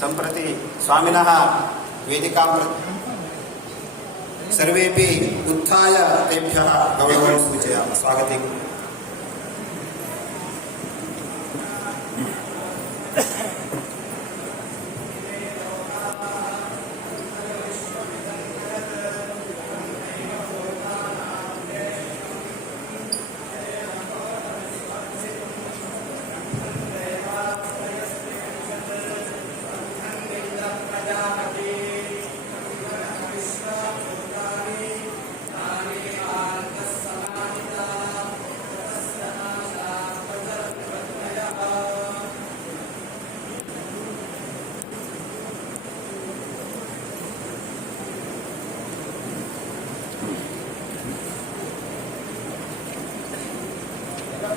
संप्रति स्वामिनः वेदिकां सर्वेपि उत्थाय तेभ्यः गौरवं सूचयामः। स्वागतं।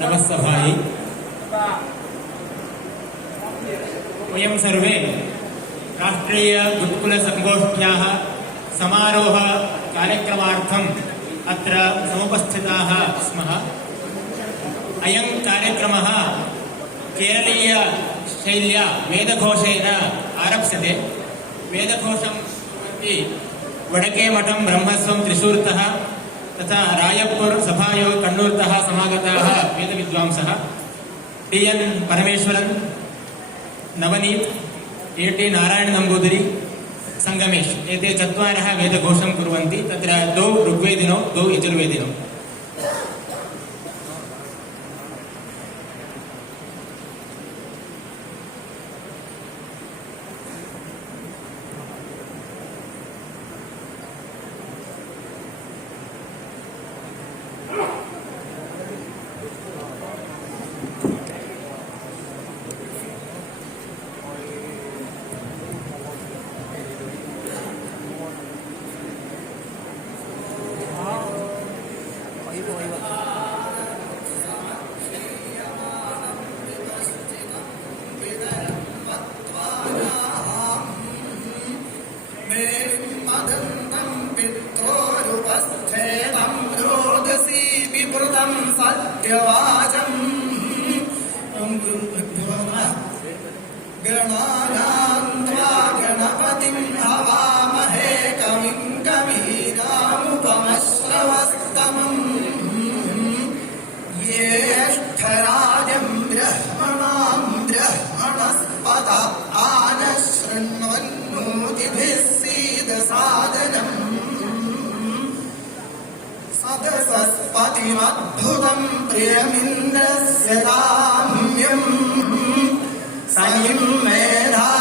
नमस्सभायै वयं सर्वे राष्ट्रीय गुरुकुल संगोष्ठ्याः समारोह कार्यक्रमार्थम् अत्र समुपस्थिताः स्मः। अयं कार्यक्रमः केरलीय शैल्या वेदघोषेण आरप्स्यते। वेदघोषं कुर्वन्ति वडकेमठं ब्रह्मस्वं त्रिशूर्तः तथा रायपुर सभायोग कण्णूर्तः समागताः वेदविद्वांसः टी.एन. परमेश्वरन्, नवनीत, ए.टी. नारायण नंबूदिरी, संगमेश एते चत्वारः वेदघोषं कुर्वन्ति। तत्र 2 ऋग्वेदिनो 2 यजुर्वेदिनो। गणपतिं हवामहे कविं कवीनामुपमश्रवस्तमम् ज्येष्ठराजं ब्रह्मणां ब्रह्मणस्पत आनशृण्वन्नोतिभिः सीदसादनम् सदसस्पतिमद्भुतं प्रियमिन्द्रस्य दाम्यम् सयिं मेधामयाशिषम्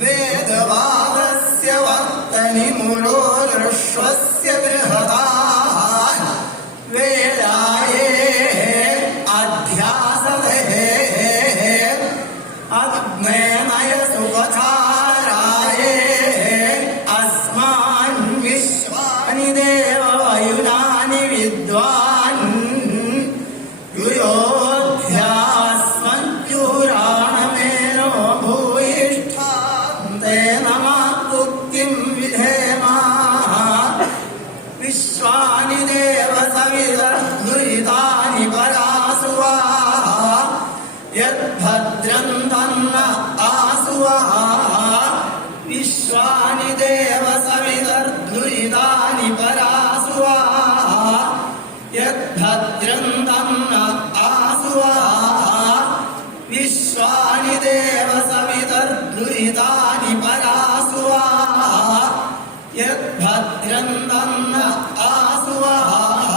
वेदवादस्य वर्तनिमुलोर्श्वस्य बृहदाः वेदाये अध्यासदे अग्नेमय सुपथाराये अस्मान् विश्वानि देव वयुनानि विद्वान् युयोध्यास्मद्युराणमेनो भूयिष्ठान्ते नमः पुक्तिं विधेमा विश्वानि देव सविदर्दुरितानि परासुवाः यद्भद्रं तन्न आसुवाः विश्वानि देव सविदर्दुरितानि परासुवाः यद्भद्रं तन्न आसुवाः विश्वानि देव सविदर्दुरितानि परासुवाः यद्भद्रं तन्न आसुवाः।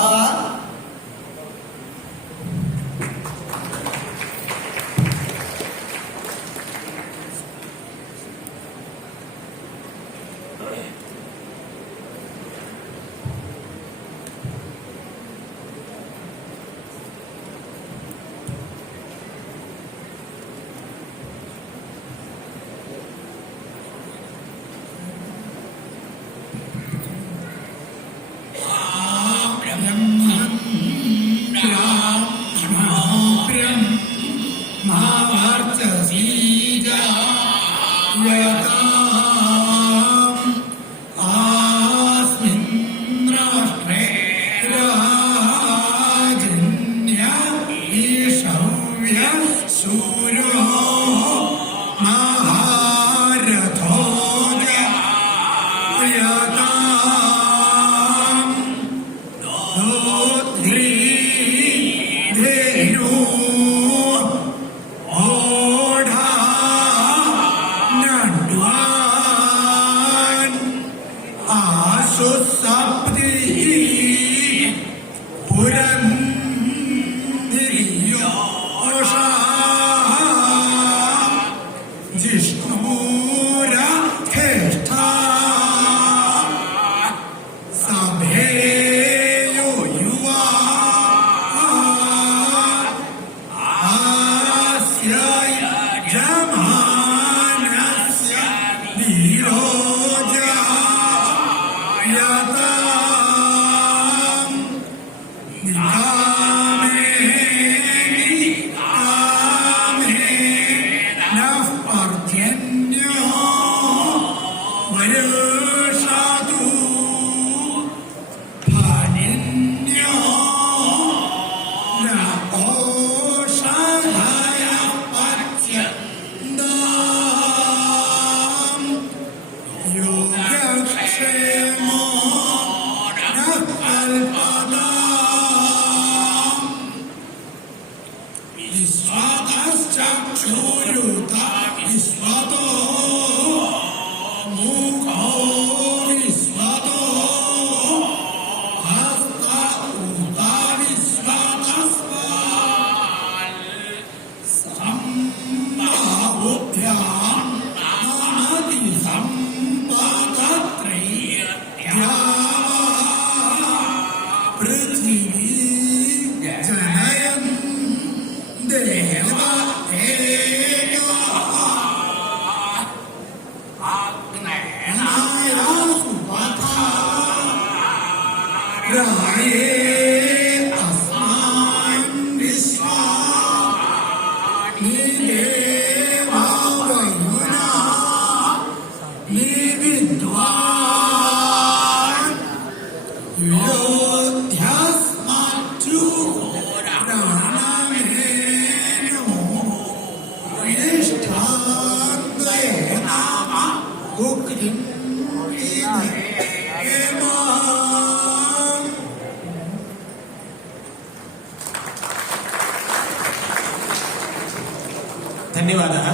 धन्यवादः।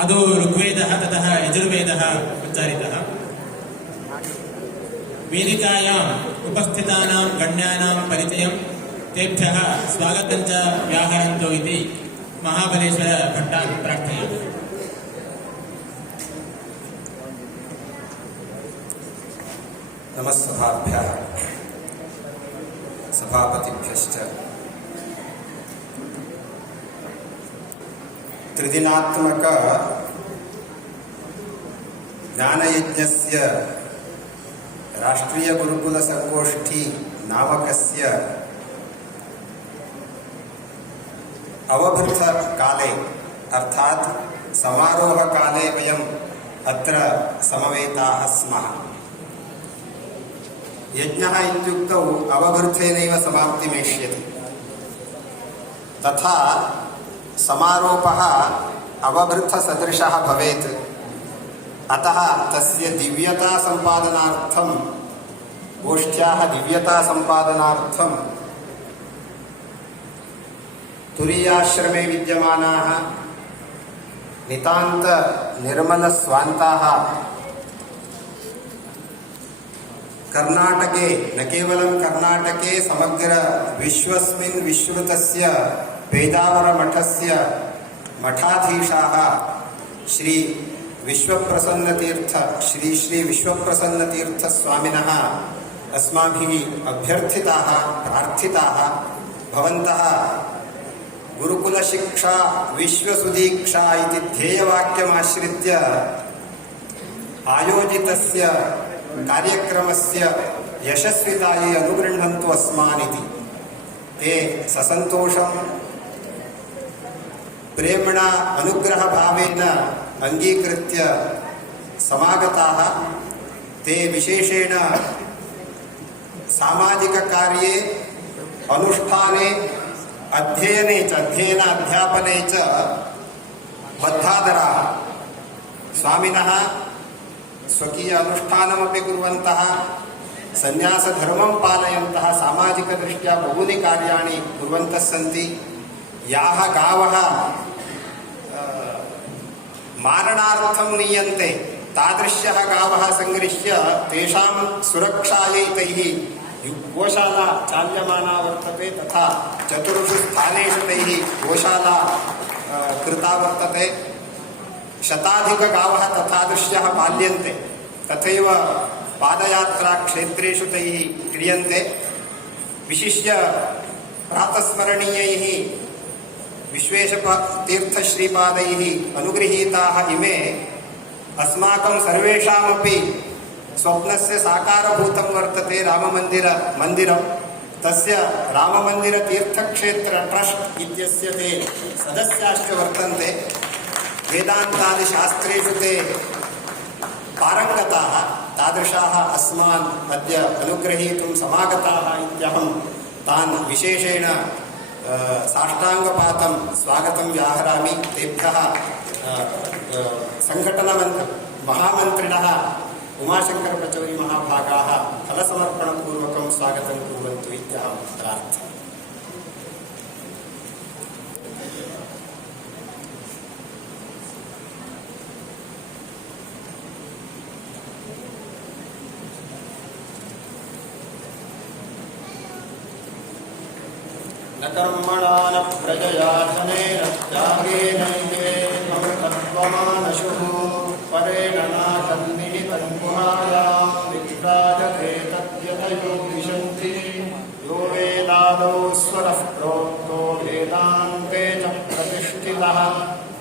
आदौ ऋग्वेदः ततः यजुर्वेदः उच्चारितः। वेदिकायाम् उपस्थितानां गण्यानां परिचयं तेभ्यः स्वागतं च व्याहरन्तु इति महाबलेश्वर भट्टान् प्रार्थयामि। नमस्सभाभ्यः सभापतिभ्यश्च त्रिदिनात्मक ज्ञानयज्ञस्य राष्ट्रीय गुरुकुल संगोष्ठी नामकस्य अवभृत काले अर्थात समारोह काले वयम् अत्र समवेताः स्मः। यज्ञः इत्युक्तौ अवभृतेनैव समाप्तिमेष्यति, तथा समारोपः अवभृतसदृशः भवेत्। अतः तस्य दिव्यता सम्पादनार्थं गोष्ठ्याः दिव्यता सम्पादनार्थं तुरीयाश्रमे विद्यमानाः नितान्त निर्मलस्वान्ताः कर्नाटके, न केवलं कर्नाटके, समग्र विश्वस्मिन् विश्रुतस्य पेदावरमठस्य मठाधीशाः श्री विश्वप्रसन्नतीर्थ श्री श्री विश्वप्रसन्नतीर्थ स्वामिनः अस्माभिः अभ्यर्थिताः प्रार्थिताः भवन्तः गुरुकुलशिक्षा विश्वसुदीक्षा इति ध्येयवाक्यमाश्रित्य आयोजितस्य कार्यक्रमस्य यशस्वितायै अनुगृह्णन्तु अस्मान् इति ते ससन्तोषं प्रेम्णा अनुग्रहभावेन अंगीकृत्य समागताः। ते विशेषेण सामाजिककार्ये अनुष्ठाने अध्ययने च अध्यापने च बद्धादराः स्वामिनः स्वकीय अनुष्ठानमपि कुर्वन्तः सन्यासधर्मं पालयन्तः सामाजिकदृष्ट्या बहूनि कार्याणि कुर्वन्तः सन्ति। याः गावः मारणार्थं नीयन्ते तादृश्यः गावः सङ्गृह्य तेषां सुरक्षायै तैः गोशाला चाल्यमाना वर्तते, तथा चतुर्षु स्थानेषु तैः गोशाला कृता वर्तते। शताधिकगावः तथादृश्यः पाल्यन्ते। तथैव पादयात्राक्षेत्रेषु तैः क्रियन्ते। विशिष्य प्रातस्मरणीयैः विश्वेशतीर्थश्रीपादैः अनुगृहीताः इमे अस्माकं सर्वेषामपि स्वप्नस्य साकारभूतं वर्तते राममन्दिरं। तस्य राममन्दिरतीर्थक्षेत्र ट्रस्ट इत्यस्य ते सदस्याश्च वर्तन्ते। वेदान्तादिशास्त्रेषु ते पारङ्गताः। तादृशाः अस्मान् अद्य अनुग्रहीतुं समागताः इत्यहं तान् विशेषेण साष्टाङ्गपातं स्वागतं व्याहरामि। तेभ्यः महामन्त्रिणः उमाशङ्करपचौरी महाभागाः फलसमर्पणपूर्वकं स्वागतं कुर्वन्तु इत्यहं प्रार्थये। न कर्मणा न प्रजया धनेन त्यागेनैके अमृतत्वमानशुः परेण नाकन्निहितं गुहायां विभ्राजते तद्यतयो विशन्ति। यो वेदादौ स्वरः प्रोक्तो वेदान्ते च प्रतिष्ठितः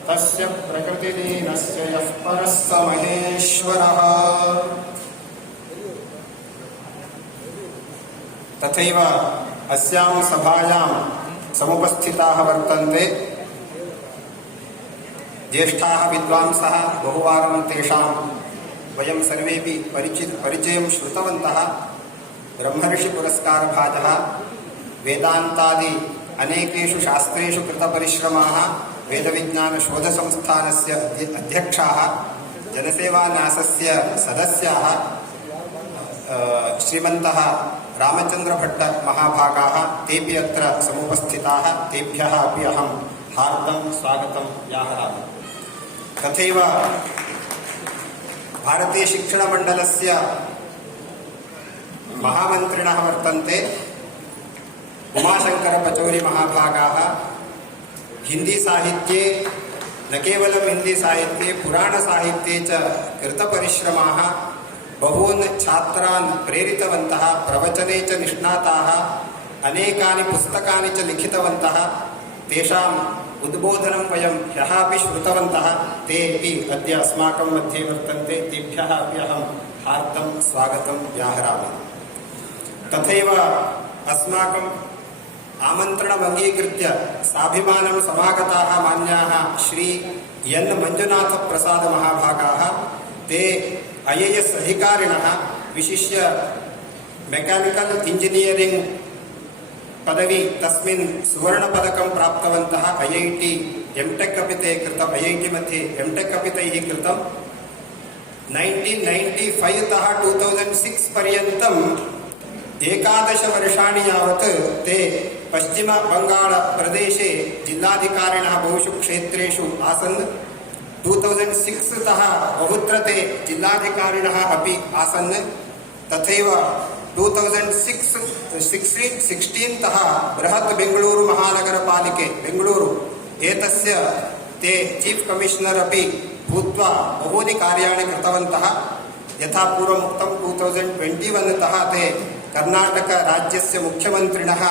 तस्य प्रकृतिलीनस्य यः परः स महेश्वरः। तथैव अस्यां सभायां समुपस्थिताः वर्तन्ते ज्येष्ठाः विद्वांसः। बहुवारं तेषां वयं सर्वेपि परिचयं श्रुतवन्तः। ब्रह्मर्षिपुरस्कारभाजः वेदान्तादि अनेकेषु शास्त्रेषु कृतपरिश्रमाः वेदविज्ञानशोधसंस्थानस्य अध्यक्षाः जनसेवान्यासस्य सदस्याः श्रीमन्तः रामचन्द्रभट्ट महाभागाः तेपि अत्र समुपस्थिताः। तेभ्यः अपि अहं हार्दं स्वागतं व्याहरामि। तथैव भारतीयशिक्षणमण्डलस्य महामन्त्रिणः वर्तन्ते उमाशङ्करपचौरी महाभागाः। हिन्दीसाहित्ये न केवलं हिन्दीसाहित्ये पुराणसाहित्ये च कृतपरिश्रमाः बहून् छात्रान् प्रेरितवन्तः। प्रवचने च निष्णाताः। अनेकानि पुस्तकानि च लिखितवन्तः। तेषाम् उद्बोधनं वयं ह्यः अपि श्रुतवन्तः। तेपि अद्य अस्माकं मध्ये वर्तन्ते। तेभ्यः अपि अहं हार्दं स्वागतं व्याहरामि। तथैव अस्माकम् आमन्त्रणम् अङ्गीकृत्य साभिमानं समागताः मान्याः श्री एन् मञ्जुनाथप्रसादमहाभागाः। ते IAS अधिकारिणः। विशिष्य मेकानिकल इंजीनियरिंग पदवी तस्मिन् सुवर्णपदकं प्राप्तवन्तः। IIT MTech अपि ते कृतम्। IIT मध्ये MTech अपि तैः कृतम्। 1995 तः 2006 पर्यन्तम् 11 वर्षाणि यावत् ते पश्चिमबङ्गाळप्रदेशे जिल्लाधिकारिणः बहुषु क्षेत्रेषु आसन्। 2006 तः बहुत्र ते जिल्लाधिकारिणः अपि आसन्। तथैव 2016 तः बृहत् बेङ्गळूरु महानगरपालिके बेङ्गळूरु एतस्य ते चीफ कमिश्नर अपि भूत्वा बहूनि कार्याणि कृतवन्तः। यथा पूर्वम् उक्तं 2021 तः ते कर्नाटकराज्यस्य मुख्यमन्त्रिणः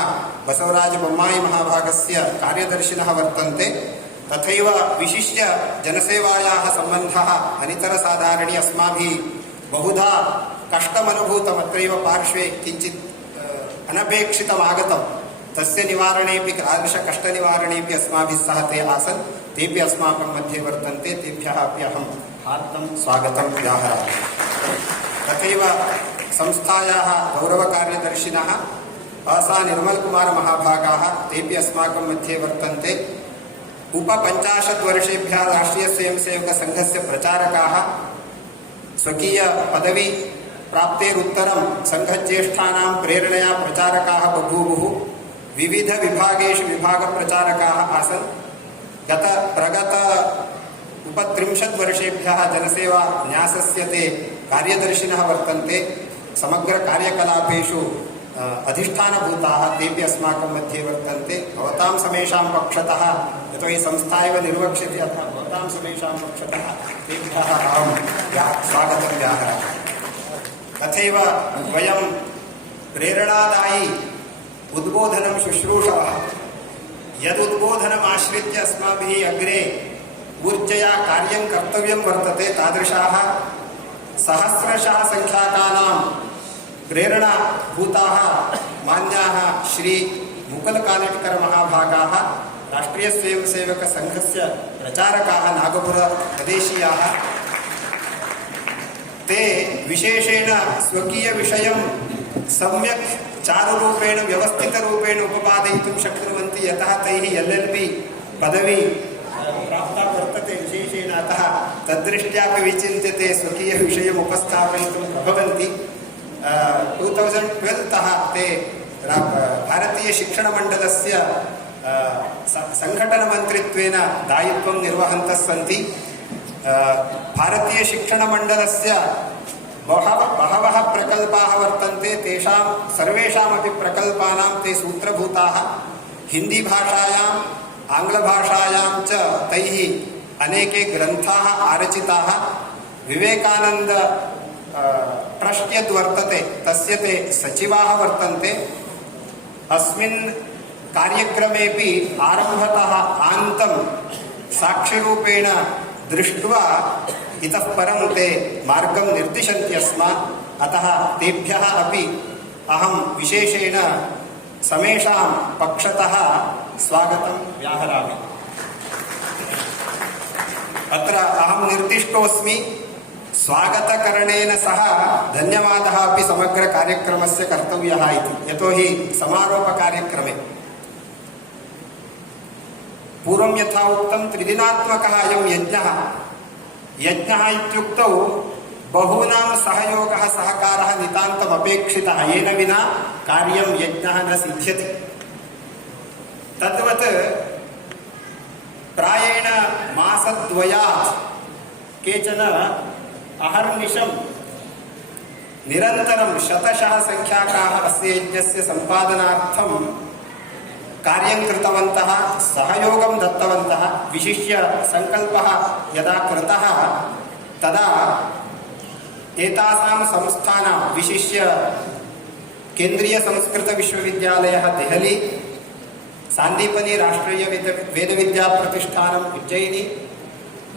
बसवराज बोम्माई महाभागस्य कार्यदर्शिनः वर्तन्ते। तथैव विशिष्य जनसेवायाः सम्बन्धः अनितरसाधारणी। अस्माभिः बहुधा कष्टमनुभूतम्। अत्रैव पार्श्वे किञ्चित् अनपेक्षितम् आगतं। तस्य निवारणेऽपि तादृशकष्टनिवारणेऽपि अस्माभिः सह ते आसन्। तेऽपि अस्माकं मध्ये वर्तन्ते। तेभ्यः अपि अहं हार्दं स्वागतं व्याहरामि। तथैव संस्थायाः गौरवकार्यदर्शिनः सा निर्मलकुमारमहाभागाः तेऽपि अस्माकं मध्ये वर्तन्ते। 50 वर्षेभ्यः राष्ट्रियस्वयंसेवकसङ्घस्य प्रचारकाः स्वकीयपदवी प्राप्तेरुत्तरं सङ्घज्येष्ठानां प्रेरणया प्रचारकाः बभूवुः। विविधविभागेषु विभागप्रचारकाः आसन्। प्रगत 30 वर्षेभ्यः जनसेवान्यासस्य ते कार्यदर्शिनः वर्तन्ते। समग्रकार्यकलापेषु अधिष्ठानभूताः तेऽपि अस्माकं मध्ये वर्तन्ते। भवतां समेषां पक्षतः, यतोहि संस्था एव निर्वक्ष्यते, अतः भवतां समेषां पक्षतः तेभ्यः अहं स्वागतं व्याहरामि। तथैव वयं प्रेरणादायी उद्बोधनं शुश्रूषवः। यदुद्बोधनमाश्रित्य अस्माभिः अग्रे ऊर्जया कार्यं कर्तव्यं वर्तते, तादृशाः सहस्रशः संख्याकानां प्रेरणाभूताः मान्याः श्री मुकुलकानिटकर महाभागाः राष्ट्रियस्वयंसेवकसङ्घस्य प्रचारकाः नागपुरप्रदेशीयाः। ते विशेषेण स्वकीयविषयं सम्यक् चारुरूपेण व्यवस्थितरूपेण उपपादयितुं शक्नुवन्ति। यतः तैः LLB पदवी प्राप्ता वर्तते विशेषेण, अतः तद्दृष्ट्यापि विचिन्त्य ते स्वकीयविषयम् उपस्थापयितुं प्रभवन्ति। 2012 तः ते भारतीयशिक्षणमण्डलस्य सङ्घटनमन्त्रित्वेन दायित्वं निर्वहन्तः सन्ति। भारतीयशिक्षणमण्डलस्य बहवः प्रकल्पाः वर्तन्ते। तेषां सर्वेषामपि प्रकल्पानां ते सूत्रभूताः। हिन्दीभाषायाम् आङ्ग्लभाषायां च तैः अनेके ग्रन्थाः आरचिताः। विवेकानन्द ट्रस्ट् यद्वर्तते तस्य ते सचिवाः वर्तन्ते। अस्मिन् कार्यक्रमेऽपि आरम्भतः आन्तं साक्षिरूपेण दृष्ट्वा इतः परं ते मार्गं निर्दिशन्ति अस्मान्। अतः तेभ्यः अपि अहं विशेषेण समेषां पक्षतः स्वागतं व्याहरामि। अत्र अहं निर्दिष्टोऽस्मि। स्वागतकरणेन सह धन्यवादः अपि समग्रकार्यक्रमस्य कर्तव्यः इति। यतोहि समारोपकार्यक्रमे पूर्वं यथा उक्तं त्रिदिनात्मकः अयं यज्ञः। यज्ञः इत्युक्तौ बहूनां सहयोगः सहकारः नितान्तम् अपेक्षितः। येन विना कार्यं यज्ञः न सिद्ध्यति। तद्वत् प्रायेण मासद्वयात् केचन अहर्निशं निरन्तरं शतशः संख्याकाः अस्य यज्ञस्य सम्पादनार्थं कार्यं कृतवन्तः, सहयोगं दत्तवन्तः। विशिष्य सङ्कल्पः यदा कृतः तदा एतासां संस्थानां विशिष्य केन्द्रीयसंस्कृतविश्वविद्यालयः देहली, सान्दीपनी राष्ट्रीयवेदविद्याप्रतिष्ठानम् उज्जयिनी,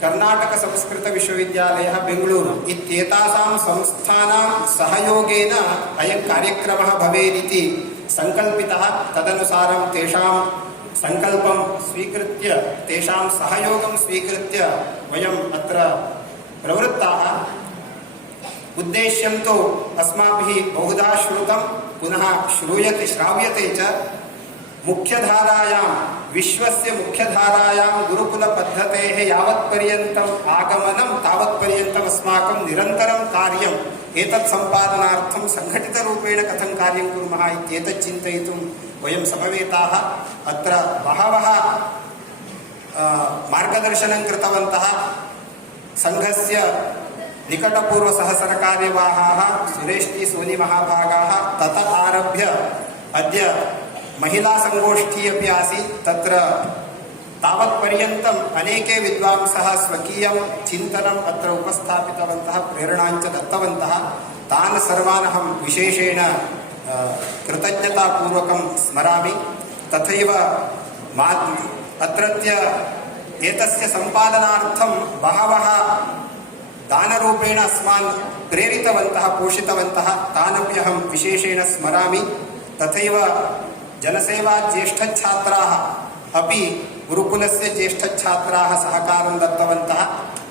कर्नाटकसंस्कृतविश्वविद्यालयः बेङ्गळूरु इत्येतासां संस्थानां सहयोगेन अयं कार्यक्रमः भवेदिति सङ्कल्पितः। तदनुसारं तेषां सङ्कल्पं स्वीकृत्य, तेषां सहयोगं स्वीकृत्य वयम् अत्र प्रवृत्ताः। उद्देश्यं तु अस्माभिः बहुधा श्रुतं, पुनः श्राव्यते च। मुख्यधारायां, विश्वस्य मुख्यधारायां गुरुकुलपद्धतेः यावत्पर्यन्तम् आगमनं तावत्पर्यन्तम् अस्माकं निरन्तरं कार्यम् एतत् सम्पादनार्थं सङ्घटितरूपेण कथं कार्यं कुर्मः इत्येतत् चिन्तयितुं वयं समवेताः। अत्र बहवः मार्गदर्शनं कृतवन्तः। सङ्घस्य निकटपूर्वसहसरकार्यवाहाः सुरेश जी सोनी महाभागाः, ततः आरभ्य अद्य महिलासङ्गोष्ठी अपि आसीत्। तत्र तावत्पर्यन्तम् अनेके विद्वांसः स्वकीयं चिन्तनम् अत्र उपस्थापितवन्तः, प्रेरणाञ्च दत्तवन्तः। तान् सर्वान् अहं विशेषेण कृतज्ञतापूर्वकं स्मरामि। तथैव अत्रत्य एतस्य सम्पादनार्थं बहवः दानरूपेण अस्मान् प्रेरितवन्तः, पोषितवन्तः, तानपि अहं विशेषेण स्मरामि। तथैव जनसेवा ज्येष्ठछात्राः अपि गुरुकुलस्य ज्येष्ठछात्राः सहकारं दत्तवन्तः।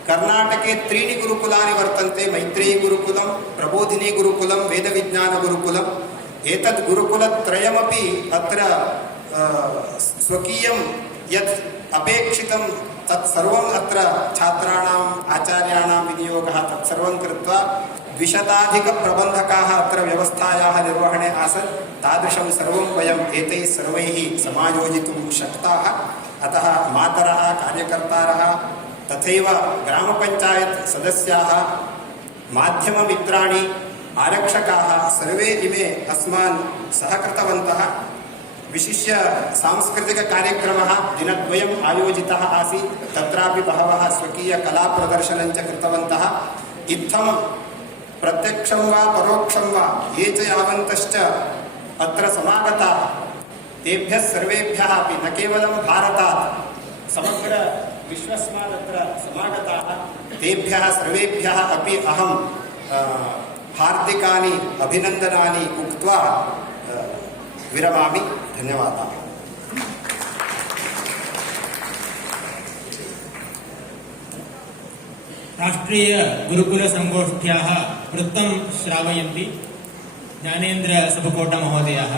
कर्नाटके 3 गुरुकुलानि वर्तन्ते, मैत्रेयी गुरुकुलं, प्रबोधिनी गुरुकुलं, वेदविज्ञानगुरुकुलम्। एतद् गुरुकुलत्रयमपि अत्र स्वकीयं यत् अपेक्षितं तत्सर्वम् अत्र छात्राणाम् आचार्याणां विनियोगः तत्सर्वं कृत्वा 200 प्रबन्धकाः अत्र व्यवस्थायाः निर्वहणे आसन्। तादृशं सर्वं वयम् एतैः सर्वैः समायोजितुं शक्ताः। अतः मातरः, कार्यकर्तारः, तथैव ग्रामपञ्चायत् सदस्याः, माध्यममित्राणि, आरक्षकाः सर्वे इमे अस्मान् सहकृतवन्तः। विशिष्य सांस्कृतिककार्यक्रमः दिनद्वयम् आयोजितः आसीत्। तत्रापि बहवः स्वकीयकलाप्रदर्शनं च कृतवन्तः। इत्थं प्रत्यक्षं वा परोक्षं वा ये च यावन्तश्च अत्र समागताः, तेभ्यः सर्वेभ्यः अपि न केवलं भारतात् समग्र विश्वस्मादत्र समागताः तेभ्यः सर्वेभ्यः अपि अहं हार्दिकानि अभिनन्दनानि उक्त्वा विरमामि। धन्यवादाः। राष्ट्रीय गुरुकुल संगोष्ठ्याः वृत्तं श्रावयन्ति ज्ञानेन्द्र सबकोट महोदयः।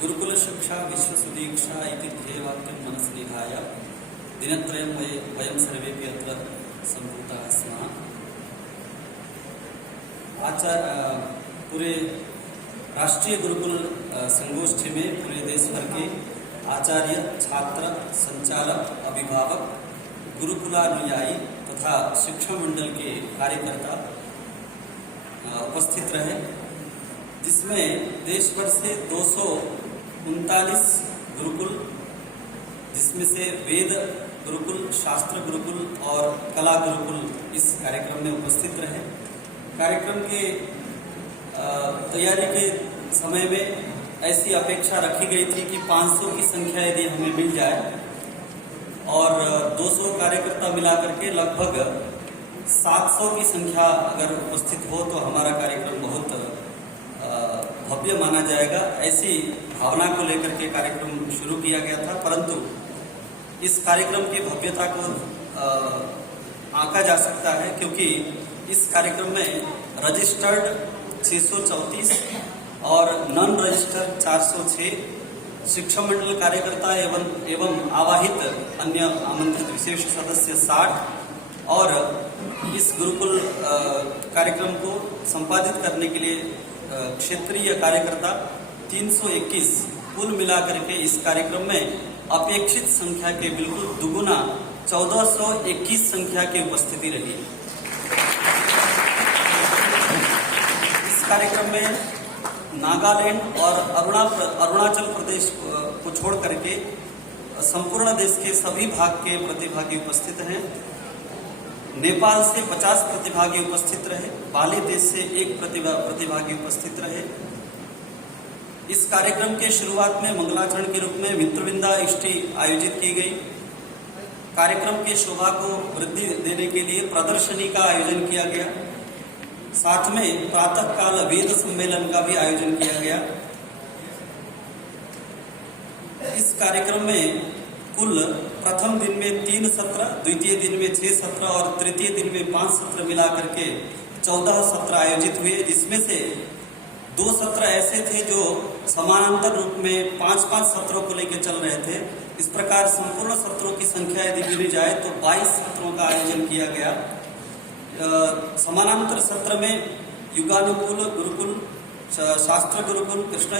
गुरुकुल शिक्षा विश्वसुदीक्षा इति ध्येयवाक्यं मनसि निधाय दिनत्रयं वयं सर्वेपि अत्र सम्भूताः स्मः। पूरे राष्ट्रीय गुरुकुल संगोष्ठी में पूरे देश भर के आचार्य, छात्र, संचालक, अभिभावक, गुरुकुलानुयायी तथा शिक्षा मंडल के कार्यकर्ता उपस्थित रहे, जिसमें देश भर से 239 गुरुकुल, जिसमें से वेद गुरुकुल, शास्त्र गुरुकुल और कला गुरुकुल इस कार्यक्रम में उपस्थित रहे। कार्यक्रम के तैयारी के समय में ऐसी अपेक्षा रखी गई थी कि 500 की संख्या यदि हमें मिल जाए और 200 कार्यकर्ता मिलाकर के लगभग 700 की संख्या अगर उपस्थित हो तो हमारा कार्यक्रम बहुत भव्य माना जाएगा। ऐसी भावना को लेकर के कार्यक्रम शुरू किया गया था, परंतु इस कार्यक्रम की भव्यता को आंका जा सकता है क्योंकि इस कार्यक्रम में रजिस्टर्ड 634 और नॉन रजिस्टर्ड 406 शिक्षा मंडल कार्यकर्ता एवं आवाहित अन्य आमंत्रित विशेष सदस्य 60 और इस गुरुकुल कार्यक्रम को संपादित करने के लिए क्षेत्रीय कार्यकर्ता 321 कुल मिलाकर के इस कार्यक्रम में अपेक्षित संख्या के बिल्कुल दुगुना 1421 संख्या की उपस्थिति रही। इस कार्यक्रम में नागालैंड और अरुणाचल प्रदेश को छोड़ करके संपूर्ण देश के सभी भाग के प्रतिभागी उपस्थित हैं। नेपाल से 50 प्रतिभागी उपस्थित रहे, बाली देश से 1 प्रतिभागी उपस्थित रहे। इस कार्यक्रम के शुरुआत में मंगलाचरण के रूप में मित्रविंदा इष्टि आयोजित की गई। कार्यक्रम की शोभा को वृद्धि देने के लिए प्रदर्शनी का आयोजन किया गया। साथ में प्रातःकाल वेद सम्मेलन का भी आयोजन किया गया। इस कार्यक्रम में कुल प्रथम दिन में 3 सत्र, द्वितीय दिन में 6 सत्र और तृतीय दिन में 5 सत्र मिलाकर के 14 सत्र आयोजित हुए, जिसमें से 2 सत्र ऐसे थे जो समानांतर रूप में 5-5 सत्रों को लेकर चल रहे थे। इस प्रकार संपूर्ण सत्रों की संख्या यदि गिनी जाए तो 22 सत्रों का आयोजन किया गया। समानांतर सत्र में युगानुकूल गुरुकुल, शास्त्र गुरुकुल, कृष्ण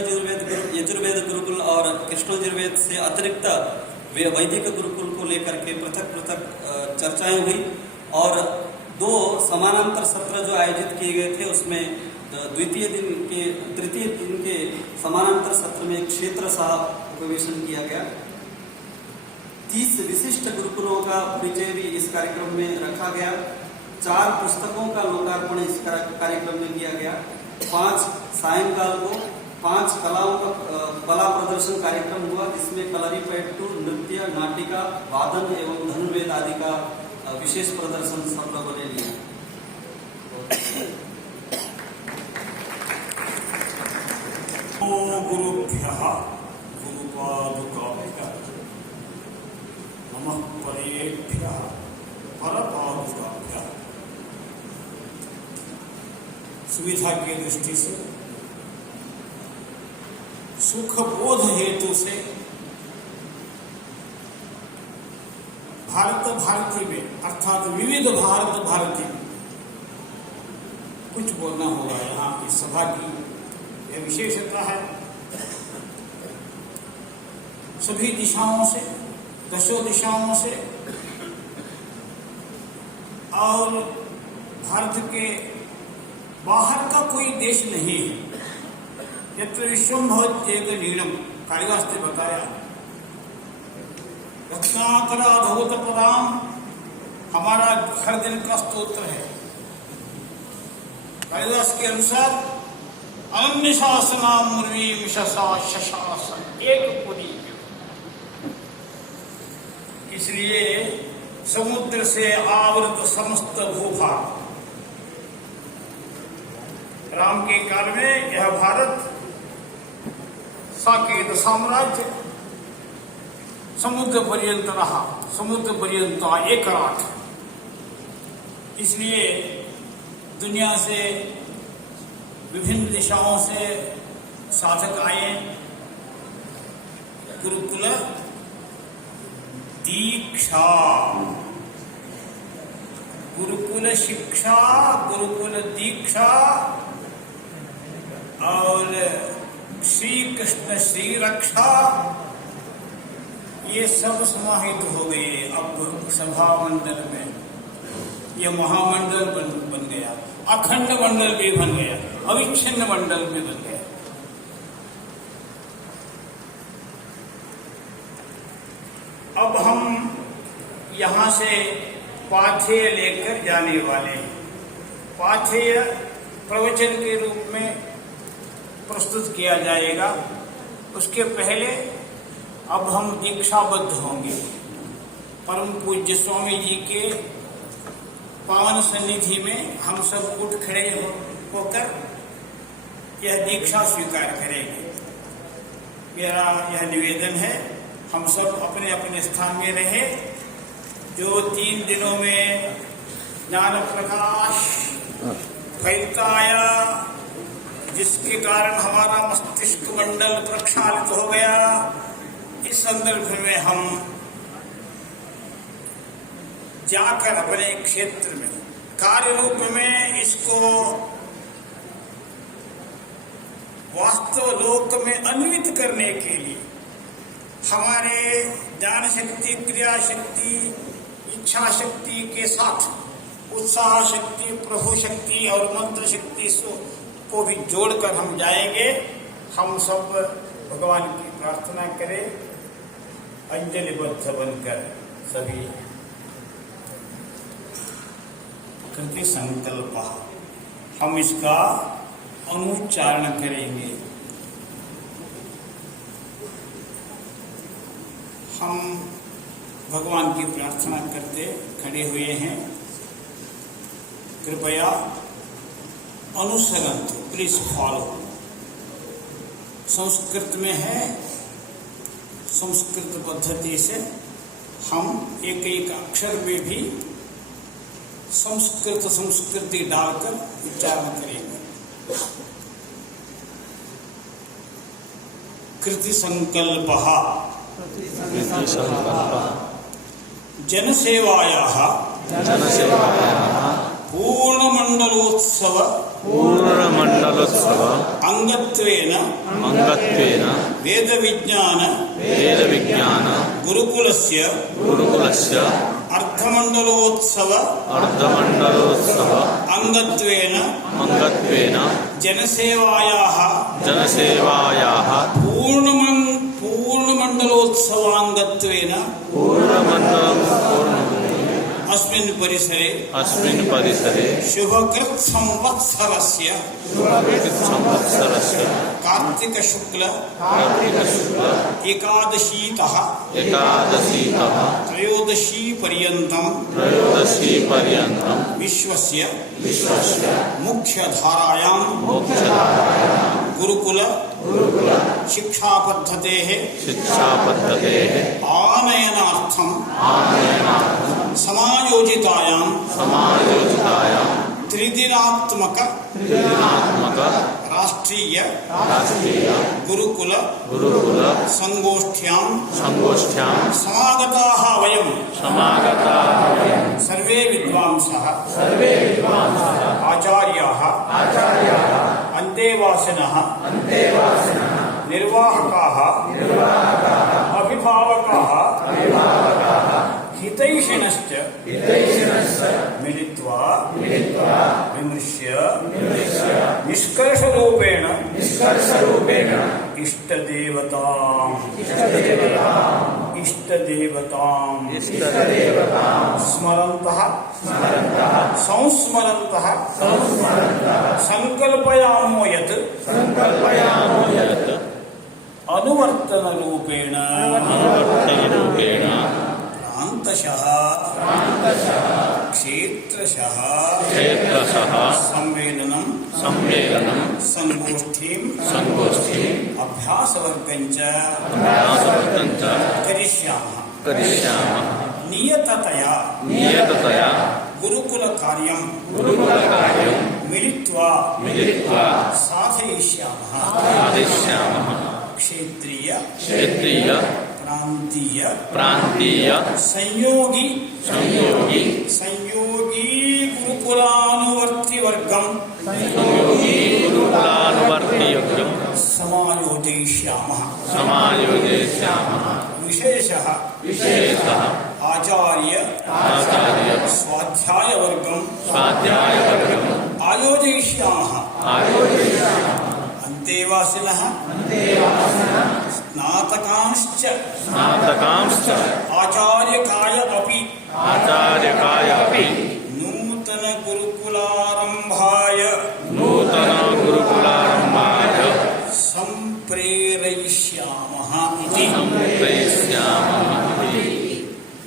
यजुर्वेद गुरुकुल और कृष्ण यजुर्वेद से अतिरिक्त वैदिक गुरुकुल को लेकर के पृथक पृथक चर्चाएं हुई और दो समानांतर सत्र जो आयोजित किए गए थे उसमें तृतीय दिन के समानांतर सत्र में क्षेत्र सह उपवेशन किया गया। 30 विशिष्ट गुरुकुलों का परिचय भी इस कार्यक्रम में रखा गया। 4 पुस्तकों का लोकार्पण इस कार्यक्रम में किया गया। 5 सायंकाल को 5 कलाओं का कला प्रदर्शन कार्यक्रम हुआ, जिसमें कलरीपयट्टू, नृत्य, नाटिका, वादन एवं धनुर्वेद आदि का विशेष प्रदर्शन सब लोगों ने लिया। गुरुभ्यः गुरुपादुकाभ्यः नमः परेभ्यः परपादुकाभ्यः। सुविधा की दृष्टि से, सुख बोध हेतु से भारत भारती में अर्थात विविध भारत भारती में कुछ बोलना होगा। यहाँ इस सभा की यह विशेषता है। सभी दिशाओं से, दशों दिशाओं से और भारत के बाहर का कोई देश नहीं है। यत्र विश्वम भवति एक नीलम, कालिदास ने बताया। रत्नाकर अद्भुत पदाम हमारा हर दिन का स्तोत्र है। कालिदास के अनुसार अनन्य शासना मुर्वी मिशसा शशासन एक पुरी। इसलिए समुद्र से आवृत समस्त भूभाग, राम के काल में यह भारत साकेत साम्राज्य समुद्र पर्यंत रहा, समुद्र पर्यंत एक रात। इसलिए दुनिया से विभिन्न दिशाओं से साधक आए। गुरुकुल दीक्षा, गुरुकुल शिक्षा, गुरुकुल दीक्षा और श्री कृष्ण श्री रक्षा, ये सब समाहित हो गए अब सभा मंडल में। यह महामंडल बन गया, अखंड मंडल भी बन गया, अविच्छिन्न मंडल भी बन गया। अब हम यहाँ से पाथेय लेकर जाने वाले हैं। पाथेय प्रवचन के रूप में प्रस्तुत किया जाएगा। उसके पहले अब हम दीक्षाबद्ध होंगे। परम पूज्य स्वामी जी के पावन सन्निधि में हम सब उठ खड़े होकर यह दीक्षा स्वीकार करेंगे। मेरा यह निवेदन है, हम सब अपने अपने स्थान में रहे। जो 3 दिनों में ज्ञान प्रकाश फैलता आया, जिसके कारण हमारा मस्तिष्क मंडल प्रक्षालित हो गया, इस संदर्भ में हम जाकर अपने क्षेत्र में कार्य रूप में इसको वास्तव लोक में अन्वित करने के लिए हमारे ज्ञान शक्ति, क्रिया शक्ति, इच्छा शक्ति के साथ उत्साह शक्ति, प्रभु शक्ति और मंत्र शक्ति को भी जोड़कर हम जाएंगे। हम सब भगवान की प्रार्थना करें, अंजलिबद्ध बनकर सभी कृति संकल्प हम इसका अनुच्चारण करेंगे। हम भगवान की प्रार्थना करते खड़े हुए हैं। कृपया अनुसरण, प्लीज फॉलो। संस्कृत में है, संस्कृत पद्धति से हम एक एक अक्षर में भी संस्कृति डालकर उच्चारण करेंगे। कृति संकल्पः जनसेवायाः पूर्णमंडलोत्सव अंगत्वेन वेद विज्ञान गुरुकुलस्य अर्धमण्डलोत्सव अंगत्वेन जनसेवायाः पूर्णमण्डलोत्सवांगत्वेन अस्मिन् परिसरे शुभकृत् संवत्सरस्य कार्तिक शुक्ल एकादशीतः त्रयोदशी पर्यन्तं विश्वस्य मुख्यधारायां गुरुकुल शिक्षापद्धतेः आनयनार्थं समायोजितायां त्रिदिनात्मक राष्ट्रीय गुरुकुल संगोष्ठ्यां समागताः वयं सर्वे विद्वांसः आचार्याः अन्तेवासिनः निर्वाहकाः अभिभावकाः हितैषिणश्च मिलित्वा विमृश्य निष्कर्षरूपेण इष्टदेवतां स्मरन्तः संस्मरन्तः संकल्पयामो यत् अनुवर्तनरूपेण प्रान्तशः क्षेत्रशः सम्मेलनं संगोष्ठीं अभ्यासवर्गञ्च करिष्यामः नियततया गुरुकुलकार्यं मिलित्वा साधयिष्यामः क्षेत्रीय प्रांतीय संयोगी गुरुकुलानुवर्ती वर्गं समायोजयिष्यामः विशेषः आचार्य स्वाध्याय वर्गं आयोजयिष्यामः अन्तेवासिनः स्नातकांश्च आचार्यकाय अपि नूतन गुरुकुलारम्भाय संप्रेरयिष्यामः इति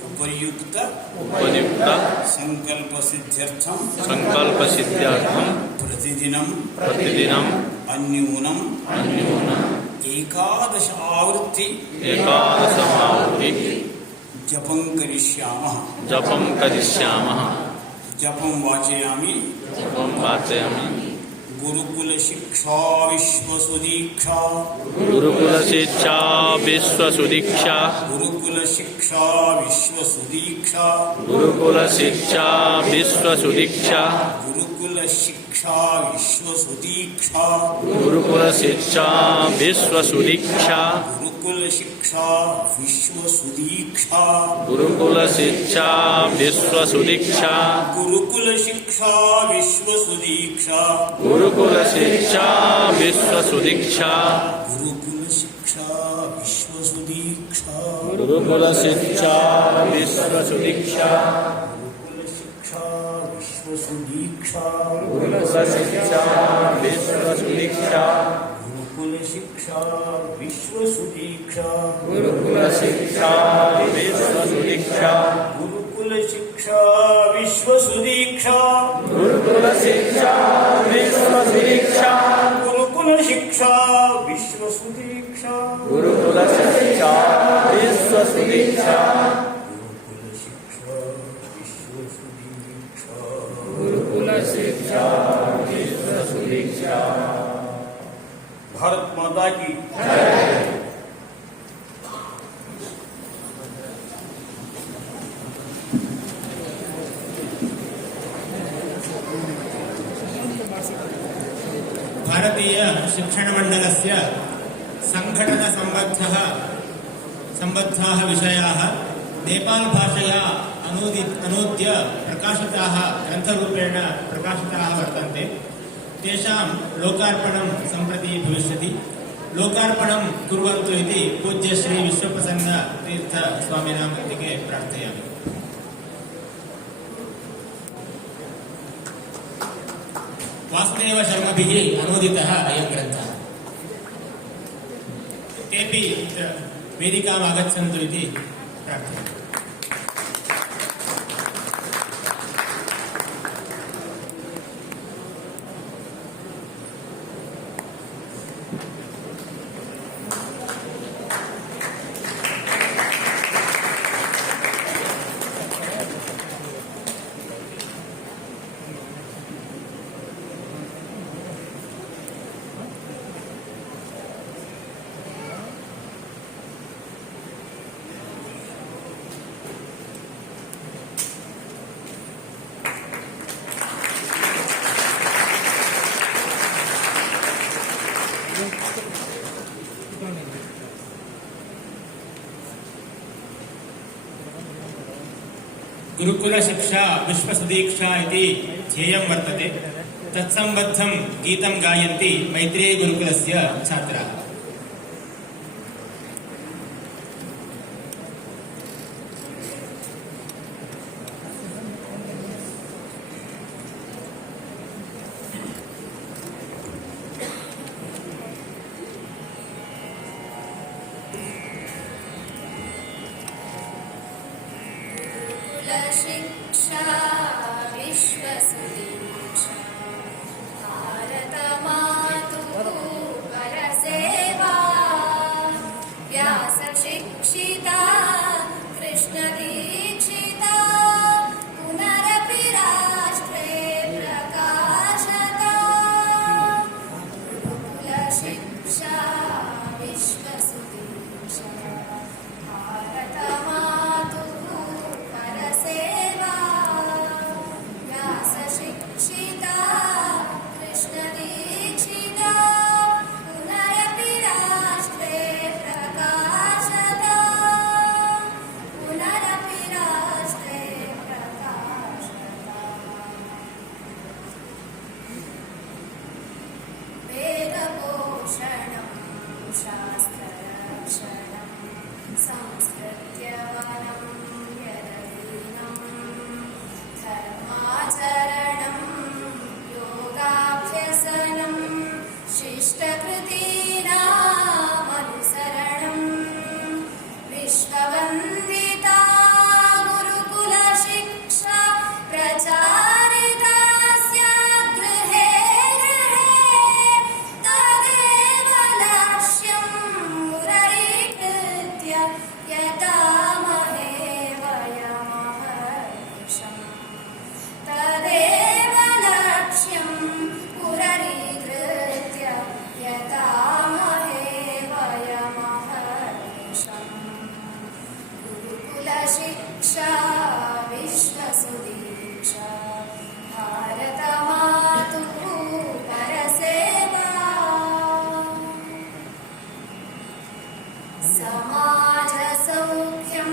उपर्युक्त संकल्पसिद्ध्यर्थं प्रतिदिनं अन्यूनम् 11 आवृत्ति जपं करिष्यामः जपं वाचयामि गुरुकुल शिक्षा विश्वसुदीक्षा भारत माता की भारतीय शिक्षण मंडलस्य संघटन संबद्धाः विषयाः नेपाल भाषया अनूद्य प्रकाशिताः ग्रन्थरूपेण प्रकाशिताः वर्तन्ते तेषां लोकार्पणं सम्प्रति भविष्यति। लोकार्पणं कुर्वन्तु इति पूज्य श्री विश्वप्रसन्न तीर्थ स्वामिनां कृते प्रार्थयामि। वासुदेव शर्मभिः अनूदितः अयं ग्रन्थः। तेपि वेदिकाम् आगच्छन्तु इति प्रार्थयामि। गुरुकुल शिक्षा विश्वसुदीक्षा इति ध्येयं वर्तते। तत्सम्बद्धं गीतं गायन्ति मैत्रेयी गुरुकुलस्य छात्राः। शिक्षा विश्वसुदीक्षा भारतमातुः परसेवा व्यासशिक्षिता कृष्णदीक्षिता पुनरपि राष्ट्रे प्रकाशता गुरुकुलशिक्षा विश्वसुदीक्षा भारतमातुः परसेवा व्यासशिक्षिता कृष्णदीक्षिता पुनरपि राष्ट्रे प्रकाशता पुनरपि राष्ट्रे प्रकाशता वेदपोषणं शास्त्ररक्षणं संस्कृत्यवनं यदधीनं धर्माचरणं योगाभ्यसनं शिष्टकृतीनामनुसरणं विश्ववन्दिता गुरुकुलशिक्षा प्रचारिता स्यात् गृहे गृहे तदेव लक्ष्यं मुररीकृत्य यतामहे वयमहर्निशम् तदेव लक्ष्यं पुररीकृत्य यतामहे वयमहर्निशम् गुरुकुलशिक्षा विश्वसुदीक्षा भारतमातुः परसेवा समाजसौख्यं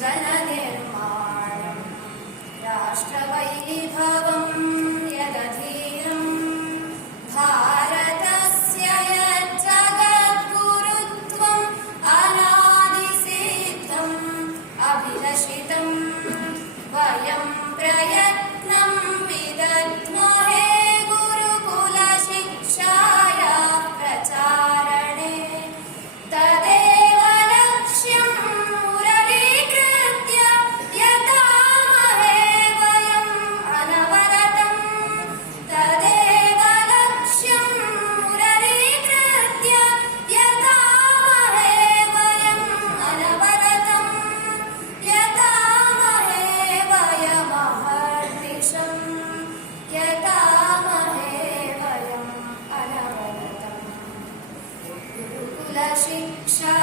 जननिर्माणं राष्ट्रवैभवं यदधीनं भारतस्य यज्जगद्गुरुत्वम् अनादिसिद्धम् अभिलषितं वयं प्रयत्नं विदध्महे गुरुकुलशिक्षायाः प्रचारणे तदेव लक्ष्यं मुररीकृत्य यतामहे वयम् अनवरतम् तदेव लक्ष्यं मुररीकृत्य यतामहे वयम् अनवरतम् यतामहे वयमहर्निशम् यतामहे वयम् अनवरतम् गुरुकुलशिक्षा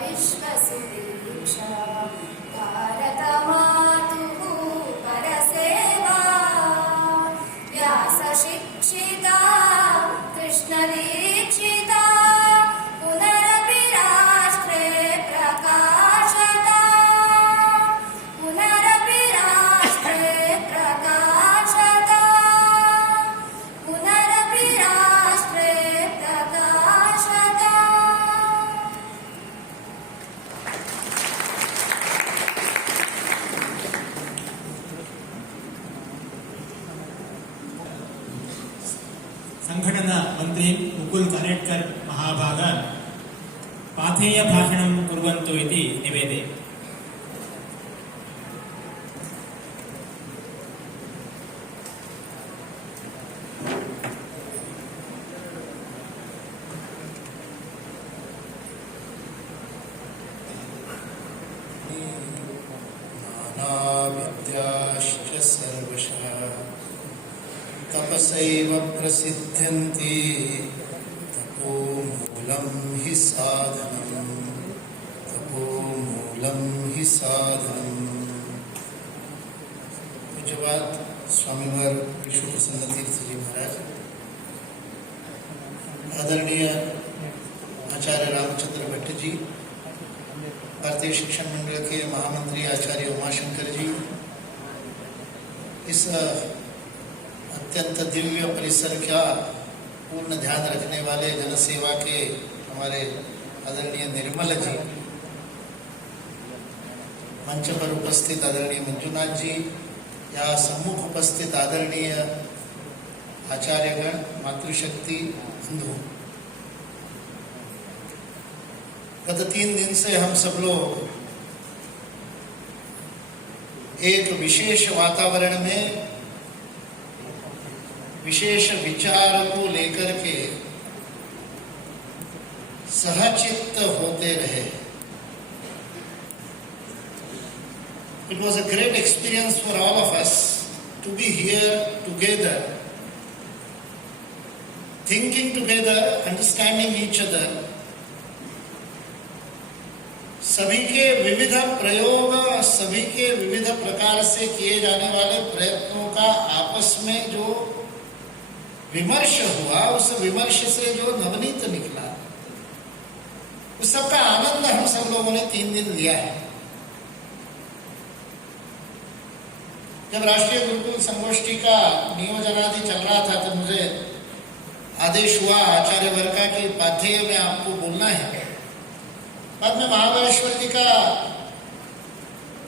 विश्वसुदीक्षा भारतमातुः परसेवा व्यासशिक्षिता कृष्णदीक्षिता पुनरपि राष्ट्रे प्रकाशता पुनरपि पाथेय भाषणं कुर्वन्तु इति निवेदये। विद्याश्च सर्वशः तपसैव प्रसिद्ध्यन्ति तपोमूलं हि साधनं तपोमूलं हि साधनं। पूज्यपाद स्वामीवर विष्णु प्रसन्न तीर्थ जी महाराज, आदरणीय आचार्य रामचंद्र भट्ट जी, भारतीय शिक्षण मंडल के महामंत्री आचार्य उमाशंकर जी, इस अत्यंत दिव्य परिसर का पूर्ण ध्यान रखने वाले जनसेवा के हमारे आदरणीय निर्मल जी, मंच पर उपस्थित आदरणीय मंजुनाथ जी, या सम्मुख उपस्थित आदरणीय आचार्यगण, मातृशक्ति बंधु, गत 3 दिन से हम सब लोग एक विशेष वातावरण में विशेष विचार को लेकर के सहचित्त होते रहे। It was a great experience for all of us to be here together, thinking together, understanding each other. सभी के विविध प्रयोग, सभी के विविध प्रकार से किए जाने वाले प्रयत्नों का आपस में जो विमर्श हुआ, उस विमर्श से जो नवनीत निकला, उस सबका आनंद हम सब लोगों ने 3 दिन लिया है। जब राष्ट्रीय गुरुकुल संगोष्ठी का नियोजन आदि चल रहा था, तो मुझे आदेश हुआ आचार्य वर्ग का कि पाथेय में आपको बोलना है। बाद में महाबलेश्वर जी का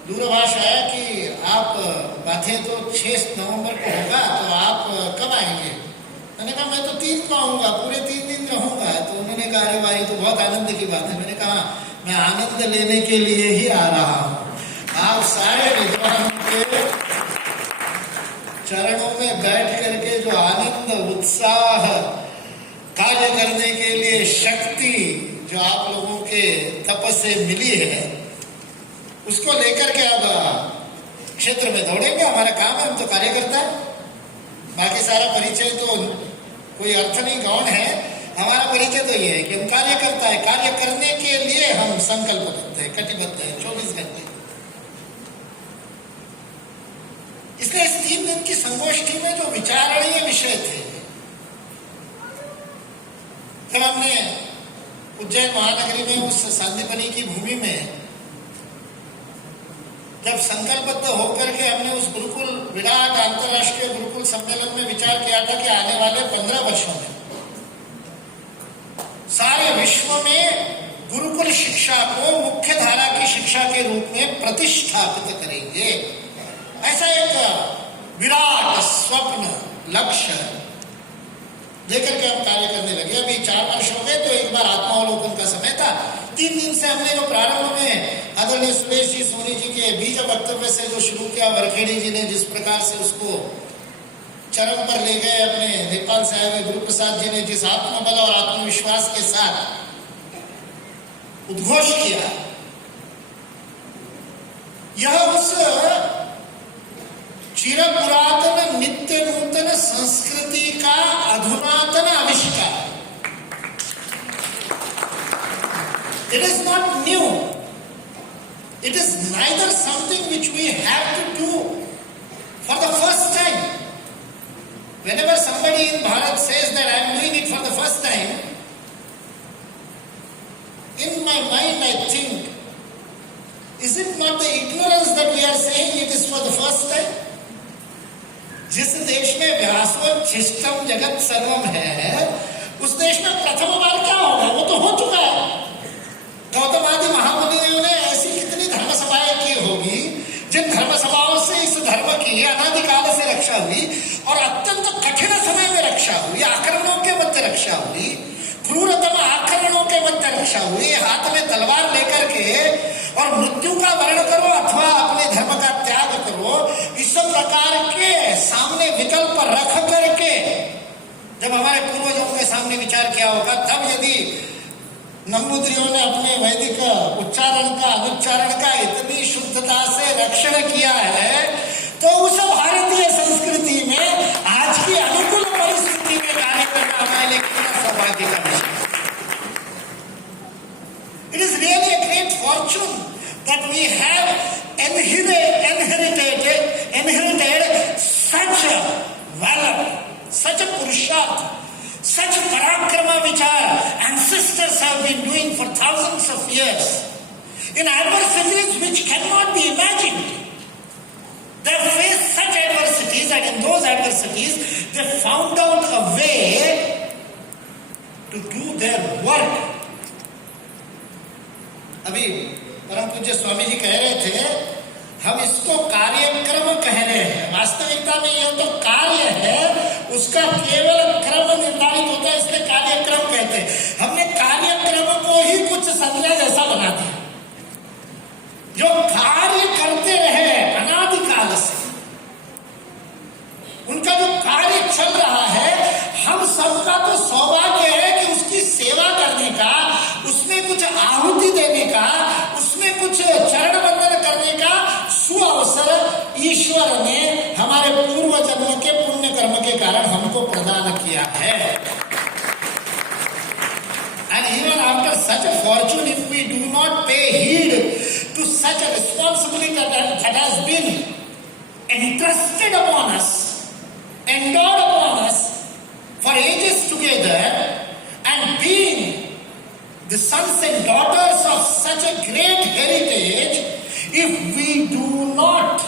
दूरभाष आया कि आप पाथेय तो 6 नवंबर को होगा, तो आप कब आएंगे? मैंने कहा मैं तो 3 को आऊंगा, पूरे 3 दिन रहूंगा। तो उन्होंने कहा अरे भाई तो बहुत आनंद की बात है। मैंने कहा मैं आनंद लेने के लिए ही आ रहा हूं। आप सारे विद्वानों के चरणों में बैठ करके जो आनंद, उत्साह, कार्य करने के लिए शक्ति जो आप लोगों के तप से मिली है, उसको लेकर के अब क्षेत्र में दौड़ेंगे। हमारा काम है, हम तो कार्यकर्ता है। बाकी सारा परिचय तो कोई अर्थ नहीं, गौण है। हमारा परिचय तो ये है कि हम कार्यकर्ता है। कार्य करने के लिए हम संकल्पबद्ध है, कटिबद्ध है 24 घंटे। इसलिए इस 3 दिन की संगोष्ठी में जो विचारणीय विषय थे, जब हमने उज्जैन महानगरी में उस सांदीपनि की भूमि में जब संकल्पबद्ध होकर के हमने उस गुरुकुल विराट अंतर्राष्ट्रीय गुरुकुल सम्मेलन में विचार किया था कि आने वाले 15 वर्षों में सारे विश्व में गुरुकुल शिक्षा को मुख्य धारा की शिक्षा के रूप में प्रतिष्ठापित करेंगे, ऐसा एक विराट स्वप्न, लक्ष्य लेकर के हम कार्य करने लगे। अभी 4 वर्ष हो गए, तो एक बार आत्मावलोकन का समय था। 3 दिन से हमने जो प्रारंभ में आदरणीय सुरेश जी, सोनी जी के बीज वक्तव्य से जो शुरू किया, वरखेड़ी जी ने जिस प्रकार से उसको चरम पर ले गए, अपने नेपाल से आए हुए गुरु प्रसाद जी ने जिस आत्मबल और आत्मविश्वास के साथ उद्घोष किया, यह उस चिर पुरातन नित्य नूतन संस्कृति का अधुनातन आविष्कार। It is not new. It is neither something which we have to do for the first time. Whenever somebody in Bharat says that I am doing it for the first time, in my mind I think, is it not the ignorance that we are saying it is for the first time? जिस देश में व्यासोच्छिष्टम जगत सर्वम है, उस देश में प्रथम बार क्या होगा? वो तो हो चुका है। गौतम आदि महामुनियों ने ऐसी कितनी धर्म सभाएं की होगी, जिन धर्म सभाओं से इस धर्म की अनादिकाल से रक्षा हुई और अत्यंत कठिन समय में रक्षा हुई, आक्रमणों के मध्य रक्षा हुई, क्रूरतम आक्रमणों के मध्य रक्षा हुई, हाथ में तलवार लेकर के, और मृत्यु का वर्ण करो अथवा अपने धर्म का त्याग करो, इस प्रकार के सामने विकल्प रख करके जब हमारे पूर्वजों के सामने विचार किया होगा, तब यदि नंबूद्रियों ने अपने वैदिक उच्चारण का अनुच्चारण का इतनी शुद्धता से रक्षण किया है, तो उस भारतीय संस्कृति में आज की अनुकूल परिस्थिति में कार्य करना हमारे लिए कितना सौभाग्य का विषय। It is really a great fortune that we have inherited such a valor, such a purusharth, such parakrama which our ancestors have been doing for thousands of years in adversities which cannot be imagined. They have faced such adversities, and in those adversities they found out a way to do their work. अभी परम पूज्य स्वामी जी कह रहे थे, हम इसको कार्यक्रम कह रहे हैं, वास्तविकता में यह तो कार्य है, उसका केवल क्रम निर्धारित होता है, इसलिए कार्यक्रम कहते हैं। हमने कार्यक्रम को ही कुछ संज्ञा जैसा बना दिया। जो कार्य करते रहे अनादिकाल से, उनका जो कार्य चल रहा है, हम सबका तो सौभाग्य है कि उसकी सेवा करने का, उसमें कुछ आहुति देने का, उसमें कुछ चरण वंदन करने का सुअवसर ईश्वर ने हमारे पूर्व जन्म के पुण्य कर्म के कारण हमको प्रदान किया है। And even after such a fortune, if we do not pay heed to such a responsibility that has been entrusted upon us, endowed upon us for ages together, and being the sons and daughters of such a great heritage, if we do not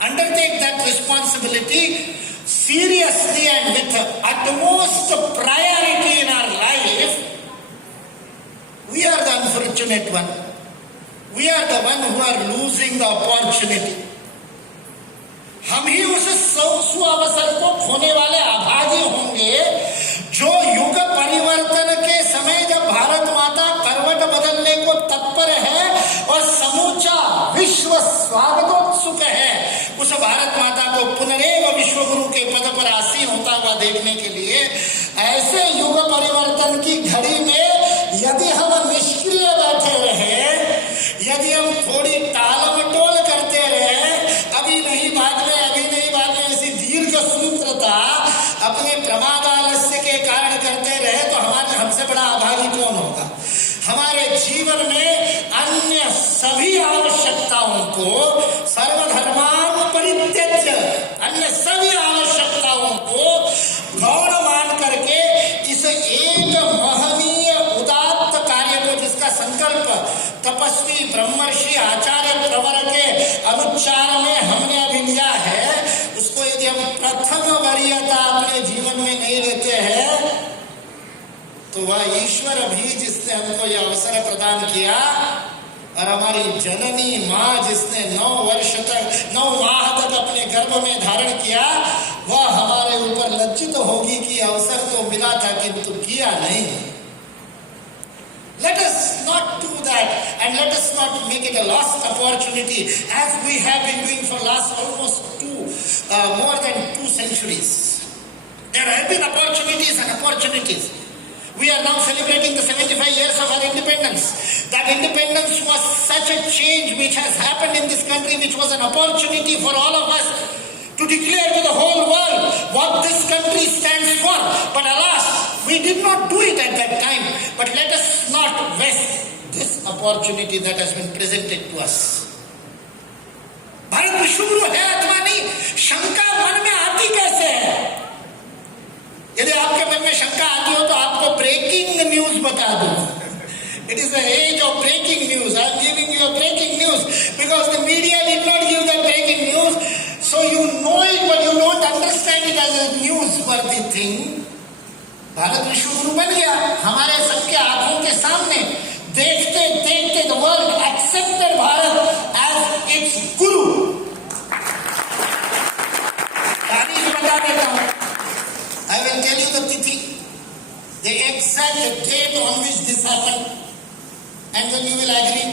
undertake that responsibility seriously and with utmost priority in our life, we are the unfortunate one. We are the one who are losing the opportunity. हम ही उस सुअवसर को खोने वाले अभागी होंगे, जो युग परिवर्तन के समय जब भारत माता करवट बदलने को तत्पर है और समूचा विश्व स्वागतोत्सुक है, उस भारत माता को पुनरेव विश्वगुरु के पद पर आसीन होता हुआ देखने के लिए। ऐसे युग परिवर्तन की घड़ी में यदि हम निष्क्रिय बैठे रहे, यदि हम थोड़ी टालमटोल करते रहे, अभी नहीं बाद में, अभी नहीं बाद में, ऐसी दीर्घ सूत्रता अपने प्रमाद आलस्य के कारण करते रहे, तो हमारे हमसे बड़ा अभागी कौन होगा। हमारे जीवन में अन्य सभी आवश्यकताओं को सर्वधर्मान परित्यज्य, अन्य सभी आवश्यकताओं को गौण मान करके इस एक महनीय उदात्त कार्य को, जिसका संकल्प तपस्वी ब्रह्मर्षि आचार्य प्रवर के अनुच्चार में हमने अभी लिया है, उसको यदि हम प्रथम वरीयता अपने जीवन में नहीं लेते हैं, तो वह ईश्वर भी जिसने हमको यह अवसर प्रदान किया, और हमारी जननी माँ जिसने 9 माह तक अपने गर्भ में धारण किया, वह हमारे ऊपर लज्जित होगी कि अवसर तो मिला था किंतु किया नहीं। Let us not do that, and let us not make it a lost opportunity as we have been doing for last almost more than 2 centuries. There have been opportunities and opportunities. We are now celebrating the 75 years of our independence. That independence was such a change which has happened in this country, which was an opportunity for all of us to declare to the whole world what this country stands for. But alas, we did not do it at that time. But let us not waste this opportunity that has been presented to us. Bharat विश्वगुरु है अथवा नहीं, शंका मन में आती कैसे है? यदि आपके मन में शंका आती हो तो आपको ब्रेकिंग न्यूज बता दूं। It is the age of breaking news. I am giving you a breaking news because the media did not give the breaking news. So you know it, but you don't understand it as a newsworthy thing. Bharat विश्वगुरु बन गया हमारे सबके आंखों के सामने, देखते देखते the world accepted Bharat as its guru. तारीख बता देता हूं. I will tell you the तिथि. The exact exact date on which this happened, and then you will agree.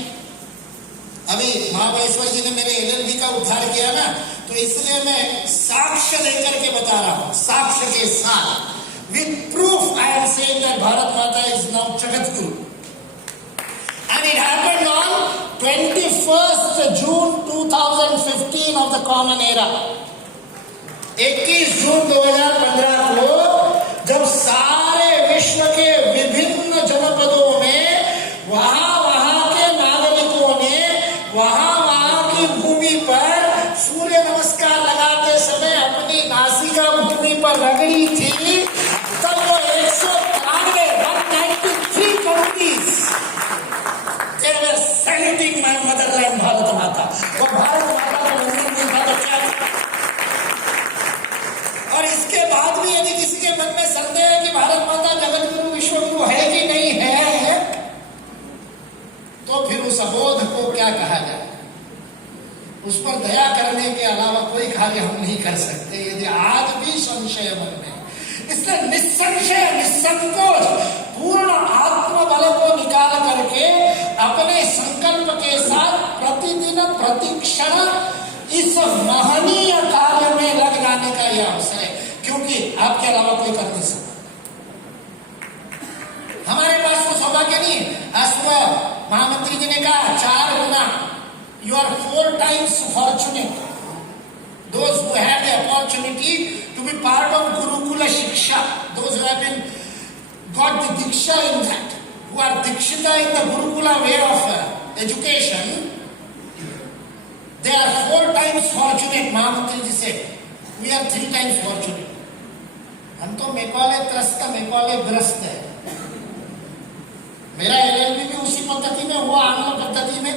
अभी महाबलेश्वर जी ने मेरे LLB का उद्धार किया ना, तो इसलिए मैं साक्ष्य लेकर के बता रहा हूं, साक्ष्य के साथ, with proof I am saying that Bharat Mata is now Jagat Guru. And it happened on 21st June 2015 of the Common Era. 21 जून 2015 को जब सारे विश्व के विभिन्न जनपदों में वहां के नागरिकों ने वहां की भूमि पर सूर्य नमस्कार लगाते समय अपनी नासिका भूमि पर रगड़ी थी, तब वो 193 countries they were saluting my motherland Bharat माता। वो भारत माता को वंदन नहीं था तो क्या था? और इसके बाद भी यदि किसी के मन में संदेह है कि भारत माता जगत गुरु विश्व गुरु है कि नहीं है, तो फिर उस अबोध को क्या कहा जाए? उस पर दया करने के अलावा कोई कार्य हम नहीं कर सकते यदि आज भी संशय मन में। इसलिए निसंशय निसंकोच पूर्ण आत्मबल को निकाल करके अपने संकल्प के साथ प्रतिदिन प्रतिक्षण इस महनीय कार्य में लग जाने का यह अवसर है, क्योंकि आपके अलावा कोई कर नहीं सकता। हमारे पास वो सौभाग्य नहीं है। आज सुबह महामंत्री जी ने कहा 4 गुना, you are 4 times fortunate those who had the opportunity to be part of Gurukula Shiksha, those who have been got the Diksha in that, who are Dikshita in the Gurukula way of education, they are 4 times fortunate. महामंत्री जी से we are 3 times fortunate. हम तो Macaulay त्रस्त Macaulay ग्रस्त है। मेरा LLB भी उसी पद्धति में हुआ, आंग्ल पद्धति में।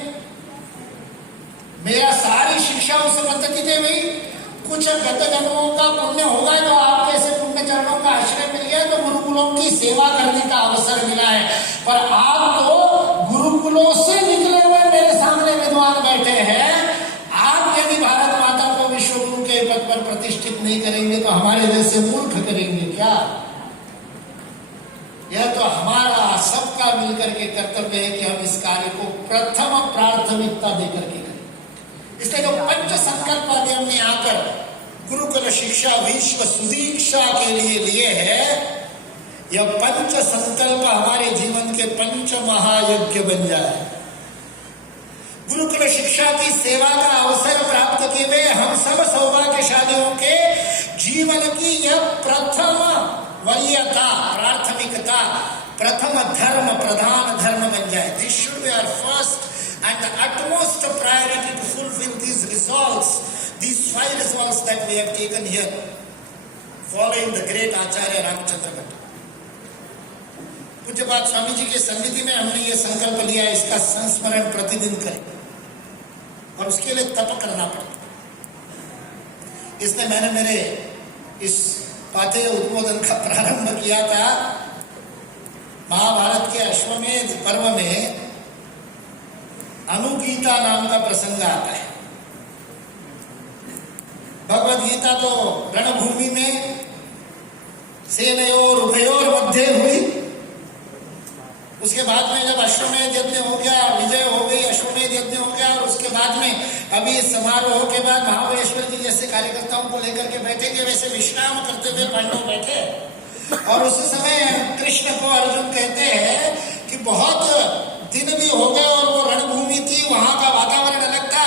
मेरा सारी शिक्षा उस पद्धति से हुई। कुछ गत जन्मों का पुण्य होगा जो आपके ऐसे पुण्य चरणों का आश्रय मिल गया, तो गुरुकुलों की सेवा करने का अवसर मिला है। पर आप तो गुरुकुलों से निकले हुए मेरे सामने विद्वान बैठे हैं। आप यदि भारत माता को विश्व गुरु के पद पर प्रतिष्ठित नहीं करेंगे तो हमारे जैसे मूर्ख करेंगे क्या? यह तो हमारा सबका मिलकर के कर्तव्य है कि हम इस कार्य को प्रथम प्राथमिकता देकर के करें। इसलिए जो पंच संकल्प अभी हमने आकर गुरुकुल शिक्षा विश्व सुदीक्षा के लिए है, यह पंच संकल्प हमारे जीवन के पंच महायज्ञ बन जाए। गुरुकुल शिक्षा की सेवा का अवसर प्राप्त किए हुए हम सब सौभाग्यशालियों के जीवन की यह प्रथम वरीयता, प्राथमिकता, प्रथम धर्म, प्रधान धर्म बन जाए। This should be our first and the utmost priority to fulfill these resolves, these 5 resolves that we have taken here, following the great Acharya Ramchandra Bhatt. पूज्य बात स्वामी जी के सन्निधि में हमने ये संकल्प लिया, इसका संस्मरण प्रतिदिन करें और उसके लिए तप करना पड़ता। इसलिए मैंने मेरे इस पाठ्य उद्बोधन का प्रारंभ किया था महाभारत के अश्वमेध पर्व में अनुगीता नाम का प्रसंग आता है। भगवद गीता तो रणभूमि में सेनयोर उभयोर मध्य हुई। उसके बाद में जब अश्वमेध यज्ञ हो गया, विजय हो गई, अश्वमेध यज्ञ हो गया, और उसके बाद में अभी इस समारोह के बाद महाबलेश्वर जी जैसे कार्यकर्ताओं को लेकर के बैठेंगे, वैसे विश्राम करते हुए पांडव बैठे। और उसी समय कृष्ण को अर्जुन कहते हैं कि बहुत दिन भी हो गए और वो रणभूमि थी, वहां का वातावरण अलग था,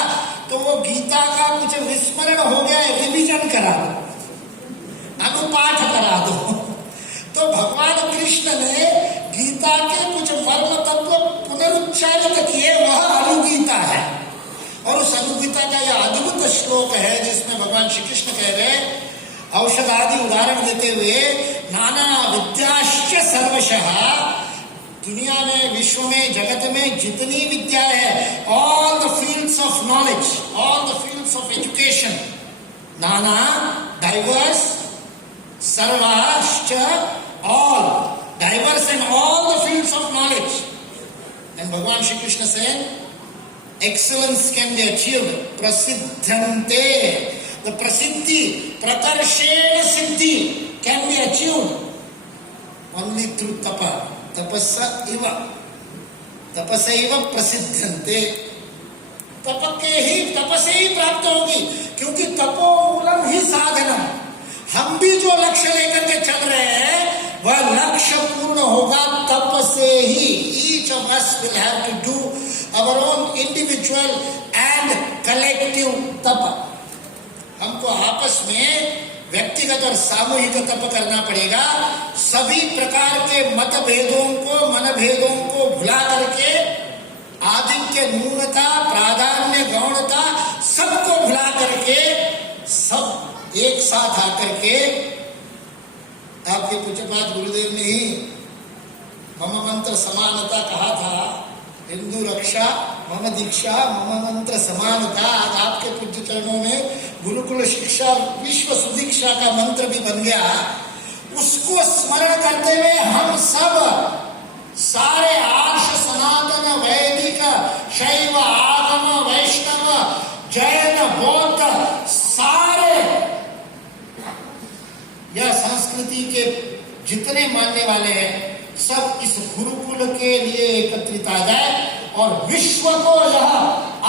तो वो गीता का कुछ विस्मरण हो गया है, रिविजन करा दो, अनुपाठ करा दो। तो भगवान कृष्ण ने गीता के कुछ मर्म तत्व पुनरुच्चारित किए, वह अनुगीता है। और उस अनुगीता का यह अद्भुत श्लोक है जिसमें भगवान श्री कृष्ण कह रहे औषध आदि उदाहरण देते हुए, नाना विद्याश्च सर्वशः, दुनिया में, विश्व में, जगत में जितनी विद्या है, all the fields of knowledge, all the fields of education, नाना, डाइवर्स, सर्वाश्च, all, diverse and all the fields of knowledge. And Bhagwan Shri Krishna से excellence can be achieved, prasiddhante, the prasiddhi, prakarshena siddhi can be achieved only through tapa, तपसैव प्रसिद्ध्यन्ते, तप से ही प्राप्त होगी, क्योंकि तपोमूलम ही साधनम। हम भी जो लक्ष्य लेकर के चल रहे हैं वह लक्ष्य पूर्ण होगा तप से ही। Each of us will have to do our own individual and collective तप। हमको आपस में व्यक्तिगत और सामूहिक तप करना पड़ेगा। सभी प्रकार के मतभेदों को, मनभेदों को भुला करके, आधिक्य, न्यूनता, प्राधान्य, गौणता, सबको भुला करके, सब एक साथ आकर के, आपके पूज्यपाद गुरुदेव ने ही मम मंत्र समानता कहा था। हिंदू रक्षा मम दीक्षा, मम मंत्र समानता। आज आपके पूज्य चरणों में गुरुकुल शिक्षा, विश्व सुदीक्षा का मंत्र भी बन गया। उसको स्मरण करते हुए हम सब सारे आर्ष, सनातन, वैदिक, शैव, आगम, वैष्णव, जैन, बौद्ध, सारे यह संस्कृति के जितने मानने वाले हैं सब इस गुरुकुल के लिए एकत्रित आ जाए और विश्व को यह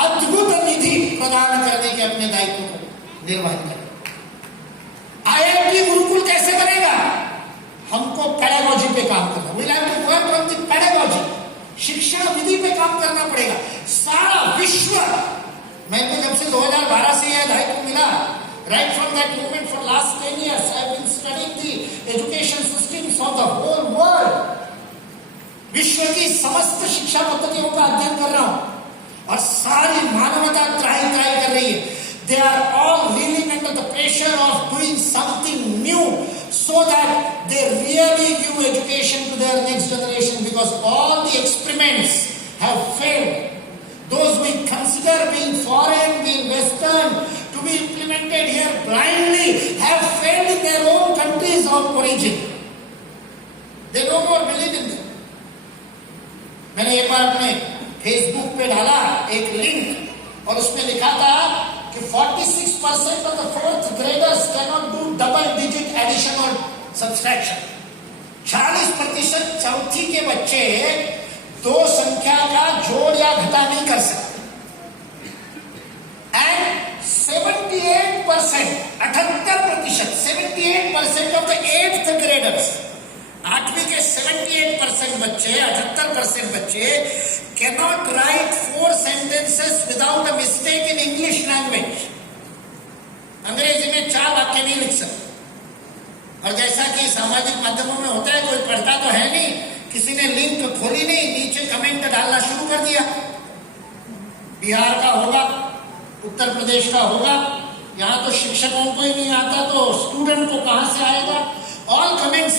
अद्भुत निधि प्रदान करने के अपने दायित्व को निर्वहन करें। आईआईटी गुरुकुल कैसे करेगा? हमको पेडागोजी पे काम करना, we have to work on the pedagogy, शिक्षण विधि पे काम करना पड़ेगा। सारा विश्व, मैंने जब से 2012 से यह दायित्व मिला, right from that moment for last 10 years I have been studying the education systems of the whole world. विश्व की समस्त शिक्षा पद्धतियों का अध्ययन कर रहा हूं और सारी मानवता त्राही कर रही है। They are all reeling under the pressure of doing something new so that they really give education to their next generation, because all the experiments have failed. Those we consider being foreign, being western, to be implemented here blindly, have failed in their own countries of origin. They no more believe in them. मैंने एक बार अपने Facebook पे डाला एक link और उसमें लिखा था कि 46% of the 4th graders cannot do double digit addition or subtraction. 40% चौथी के बच्चे दो संख्या का जोड़ या घटा नहीं कर सकते। And 78%, 78% of the 8th graders, 8वीं के 78% बच्चे, 78% बच्चे cannot write 4 sentences without a mistake in English language. अंग्रेजी में 4 वाक्य नहीं लिख सकते। और जैसा कि सामाजिक माध्यमों में होता है, कोई पढ़ता तो है नहीं, किसी ने लिंक खोली नहीं, नीचे कमेंट डालना शुरू कर दिया। बिहार का होगा, उत्तर प्रदेश का होगा, यहाँ तो शिक्षकों को ही नहीं आता तो स्टूडेंट को कहां से आएगा। All comments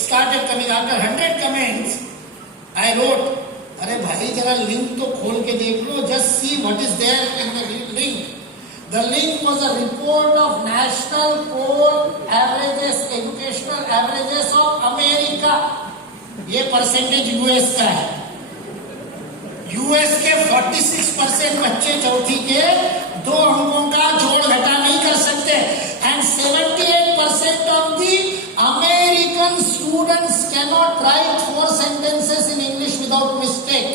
started coming. After 100 comments, I wrote, अरे भाई जरा लिंक तो खोल के देख लो, just see what is there in the link. The link was a report of national poll averages, educational averages of America. ये परसेंटेज यूएस का है। यूएस के 46% बच्चे चौथी के 2 अंकों का जोड़ घटा नहीं कर सकते। And 78% of the American students cannot right 4 sentences in English without mistake.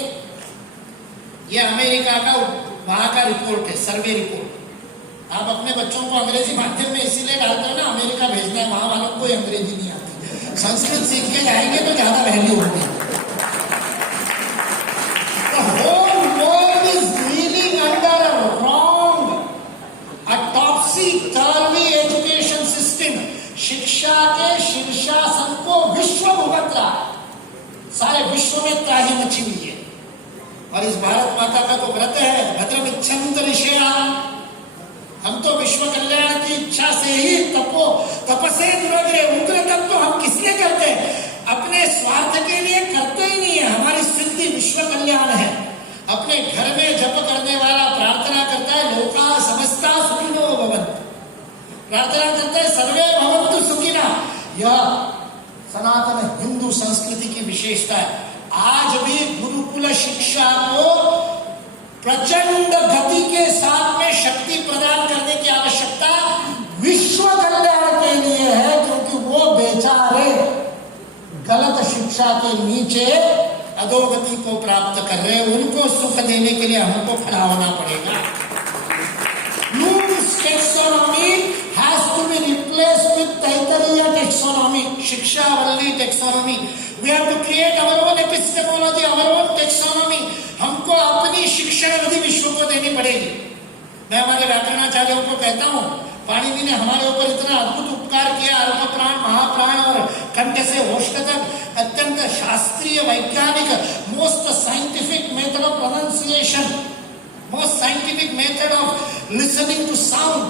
ये अमेरिका का वहां का रिपोर्ट है, सर्वे रिपोर्ट। आप अपने बच्चों को अंग्रेजी माध्यम में इसीलिए डालते हो ना, अमेरिका भेजना है, वहां वालों को अंग्रेजी नहीं आती। संस्कृत सीख के जाएंगे तो ज्यादा वैल्यू होगी। The whole world is reeling under a wrong, a topsy-turvy education system. शिक्षा के शीर्षासन को विश्व भुगत रहा, सारे विश्व में त्राही मची हुई है। और इस भारत माता का तो व्रत है, भद्रम इच्छन्त ऋषया, हम तो विश्व कल्याण की इच्छा से ही तपसे दुरग्रे, उग्र तप तो हम किस लिए करते हैं? अपने स्वार्थ के लिए करते ही नहीं है। हमारी सिद्धि विश्व कल्याण है। अपने घर में जप करने वाला प्रार्थना करता है, लोका समस्ता सुखिनो भवन्तु, प्रार्थना करते हैं सर्वे भवन्तु सुखिनः। यह सनातन हिंदू संस्कृति की विशेषता है। आज भी गुरुकुल शिक्षा को प्रचंड गति के साथ में शक्ति प्रदान करने की आवश्यकता विश्व कल्याण के लिए है, क्योंकि वो बेचारे गलत शिक्षा के नीचे अधोगति को प्राप्त कर रहे हैं, उनको सुख देने के लिए हमको खड़ा होना पड़ेगा। Bloom's taxonomy has to be replaced with Taittiriya taxonomy, शिक्षावल्ली taxonomy. We have to create our own epistemology, our own taxonomy. हमको अपनी शिक्षण विधि विश्व को देनी पड़ेगी। मैं हमारे व्याकरणाचार्यों को कहता हूँ, पाणिनि ने हमारे ऊपर इतना अद्भुत उपकार किया, अल्प प्राण, महाप्राण और कंठ से होष्ठ तक अत्यंत शास्त्रीय वैज्ञानिक, most scientific method of pronunciation, most scientific method of listening to sound.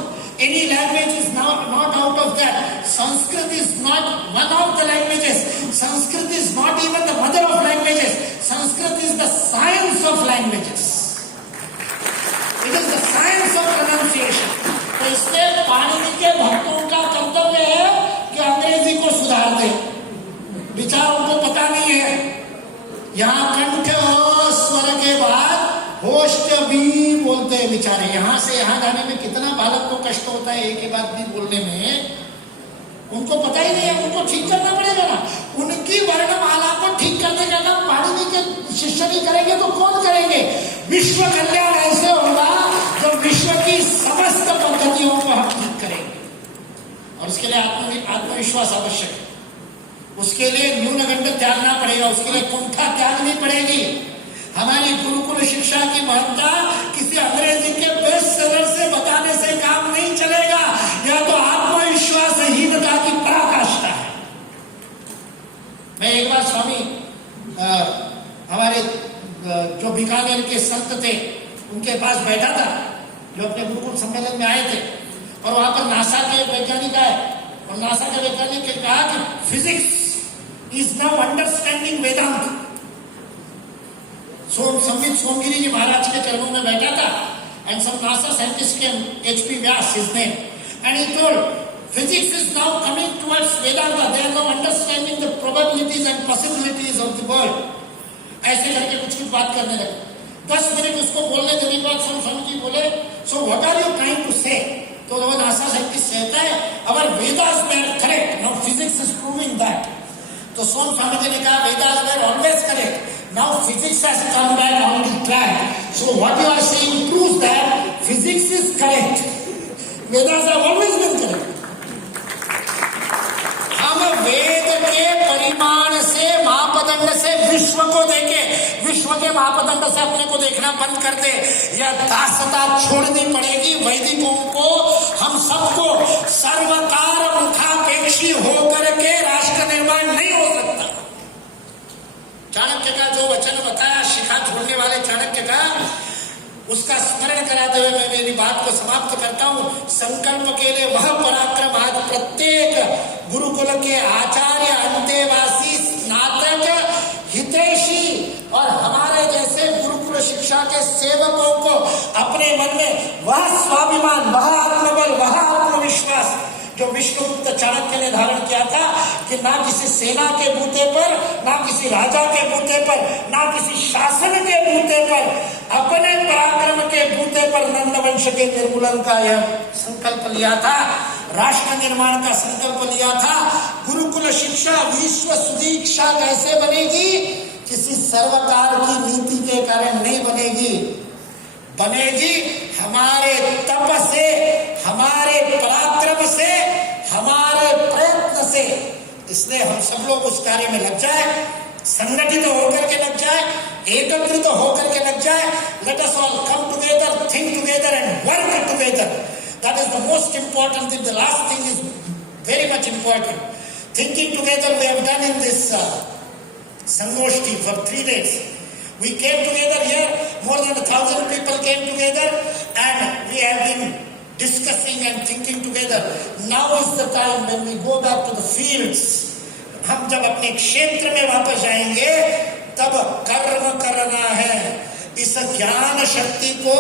Any language is not out of that. Sanskrit is not one of the languages. Sanskrit is not even the mother of languages. Sanskrit is the science of languages. It is the science of pronunciation. तो इसलिए पाणिनि के भक्तों का कर्तव्य है कि अंग्रेजी को सुधार दे। विचार उनको पता नहीं है। यहाँ कंठ स्वर के बाद होष्ट भी बोलते हैं बेचारे। यहां से यहां जाने में कितना बालक को कष्ट होता है एक ही बात भी बोलने में, उनको पता ही नहीं है। उनको ठीक करना पड़ेगा ना। उनकी वर्णमाला को ठीक करने का काम पाणिनि के शिष्य नहीं करेंगे तो कौन करेंगे? विश्व कल्याण ऐसे होगा जो विश्व की समस्त पद्धतियों को हम ठीक करेंगे। और उसके लिए आत्मविश्वास आवश्यक है। उसके लिए न्यूनगंड त्यागना पड़ेगा, उसके लिए कुंठा त्यागनी पड़ेगी। हमारी गुरुकुल शिक्षा की महत्ता किसी अंग्रेजी के बेस्ट सेलर से बताने से काम नहीं चलेगा। यह तो आत्मविश्वासहीनता की पराकाष्ठा है। मैं एक बार स्वामी हमारे जो बीकानेर के संत थे उनके पास बैठा था, जो अपने गुरुकुल सम्मेलन में आए थे, और वहां पर नासा के वैज्ञानिक आए और नासा के वैज्ञानिक ने कहा कि फिजिक्स इज नाउ अंडरस्टैंडिंग वेदांत। संबित सोमगिरी जी महाराज के चरणों में बैठा था, and some NASA scientist came, H.P. Vyas, his name, and he told, physics is now coming towards Vedanta. They are now understanding the probabilities and possibilities of the world. ऐसे करके कुछ बात करने लगे। 10 मिनट उसको बोलने देने के बाद स्वामी जी बोले, so what are you trying to say? तो वो NASA scientist कहता है, our Vedas were correct. Now physics is proving that. तो स्वामी जी ने कहा, Vedas were always correct. Now physics has come back on the track. So what you are saying proves that physics is correct. Vedas have always been correct. हम वेद के परिमाण से, मापदंड से विश्व को देखे, विश्व के मापदंड से अपने को देखना बंद कर दे। यह दासता छोड़नी पड़ेगी वैदिकों को। हम सबको सर्वकार मुखापेक्षी होकर के राष्ट्र निर्माण नहीं हो सकता। चाणक्य का जो वचन बताया, शिखा छोड़ने वाले चाणक्य का, उसका स्मरण कराते हुए मैं मेरी बात को समाप्त करता हूं। संकल्प के लिए वह पराक्रम आज प्रत्येक गुरुकुल के आचार्य, अंतेवासी, स्नातक, हितैषी और हमारे जैसे गुरुकुल शिक्षा के सेवकों को अपने मन में वह स्वाभिमान, वह आत्मबल, वह आत्मविश्वास जो विष्णुगुप्त चाणक्य ने धारण किया था कि ना किसी सेना के बूते पर, ना किसी राजा के बूते पर, ना किसी शासन के बूते पर, अपने पराक्रम के बूते पर नंदवंश के निर्मूलन का यह संकल्प लिया था, राष्ट्र निर्माण का संकल्प लिया था। गुरुकुल शिक्षा विश्व सुदीक्षा कैसे बनेगी? किसी सर्वकार की नीति के कारण नहीं बनेगी। बनेगी हमारे तप से, हमारे पराक्रम से, हमारे प्रयत्न से। इसलिए हम सब लोग उस कार्य में लग जाए, संगठित होकर के लग जाए, एकत्रित होकर के लग जाए। Let us all come together, think together and work together. That is the most important thing. The last thing is very much important. Thinking together we have done in this संगोष्ठी for 3 days. We came together here, more than 1,000 people came together, and we have been discussing and thinking together. Now is the time when we go back to the fields. हम जब अपने क्षेत्र में वापस जाएंगे तब कर्म करना है। इस ज्ञान शक्ति को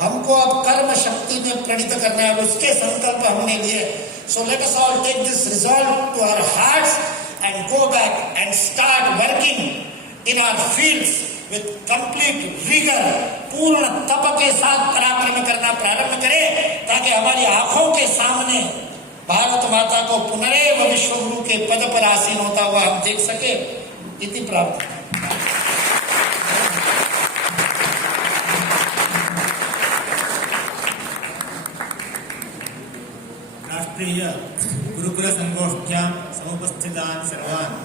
हमको अब कर्म शक्ति में प्रणीत करना है, उसके संकल्प हमने लिए। So let us all take this resolve to our hearts and go back and start working in our fields with complete rigor, पूर्ण तप के साथ पराक्रम करना प्रारंभ करें, ताकि हमारी आंखों के सामने भारत माता को पुनरेव विश्व गुरु के उनके पद पर आसीन होता हुआ हम देख सके, इति प्रार्थना। राष्ट्रीय गुरुकुल संगोष्ठ्यां समुपस्थितान् सर्वान्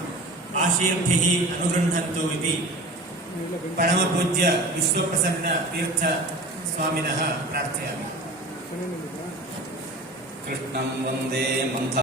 आशीर्भिः अनुगृह्णन्तु इति परमपूज्य विश्वप्रसन्न तीर्थ स्वामिनः प्रार्थयामि। कृष्णं वन्दे मन्थ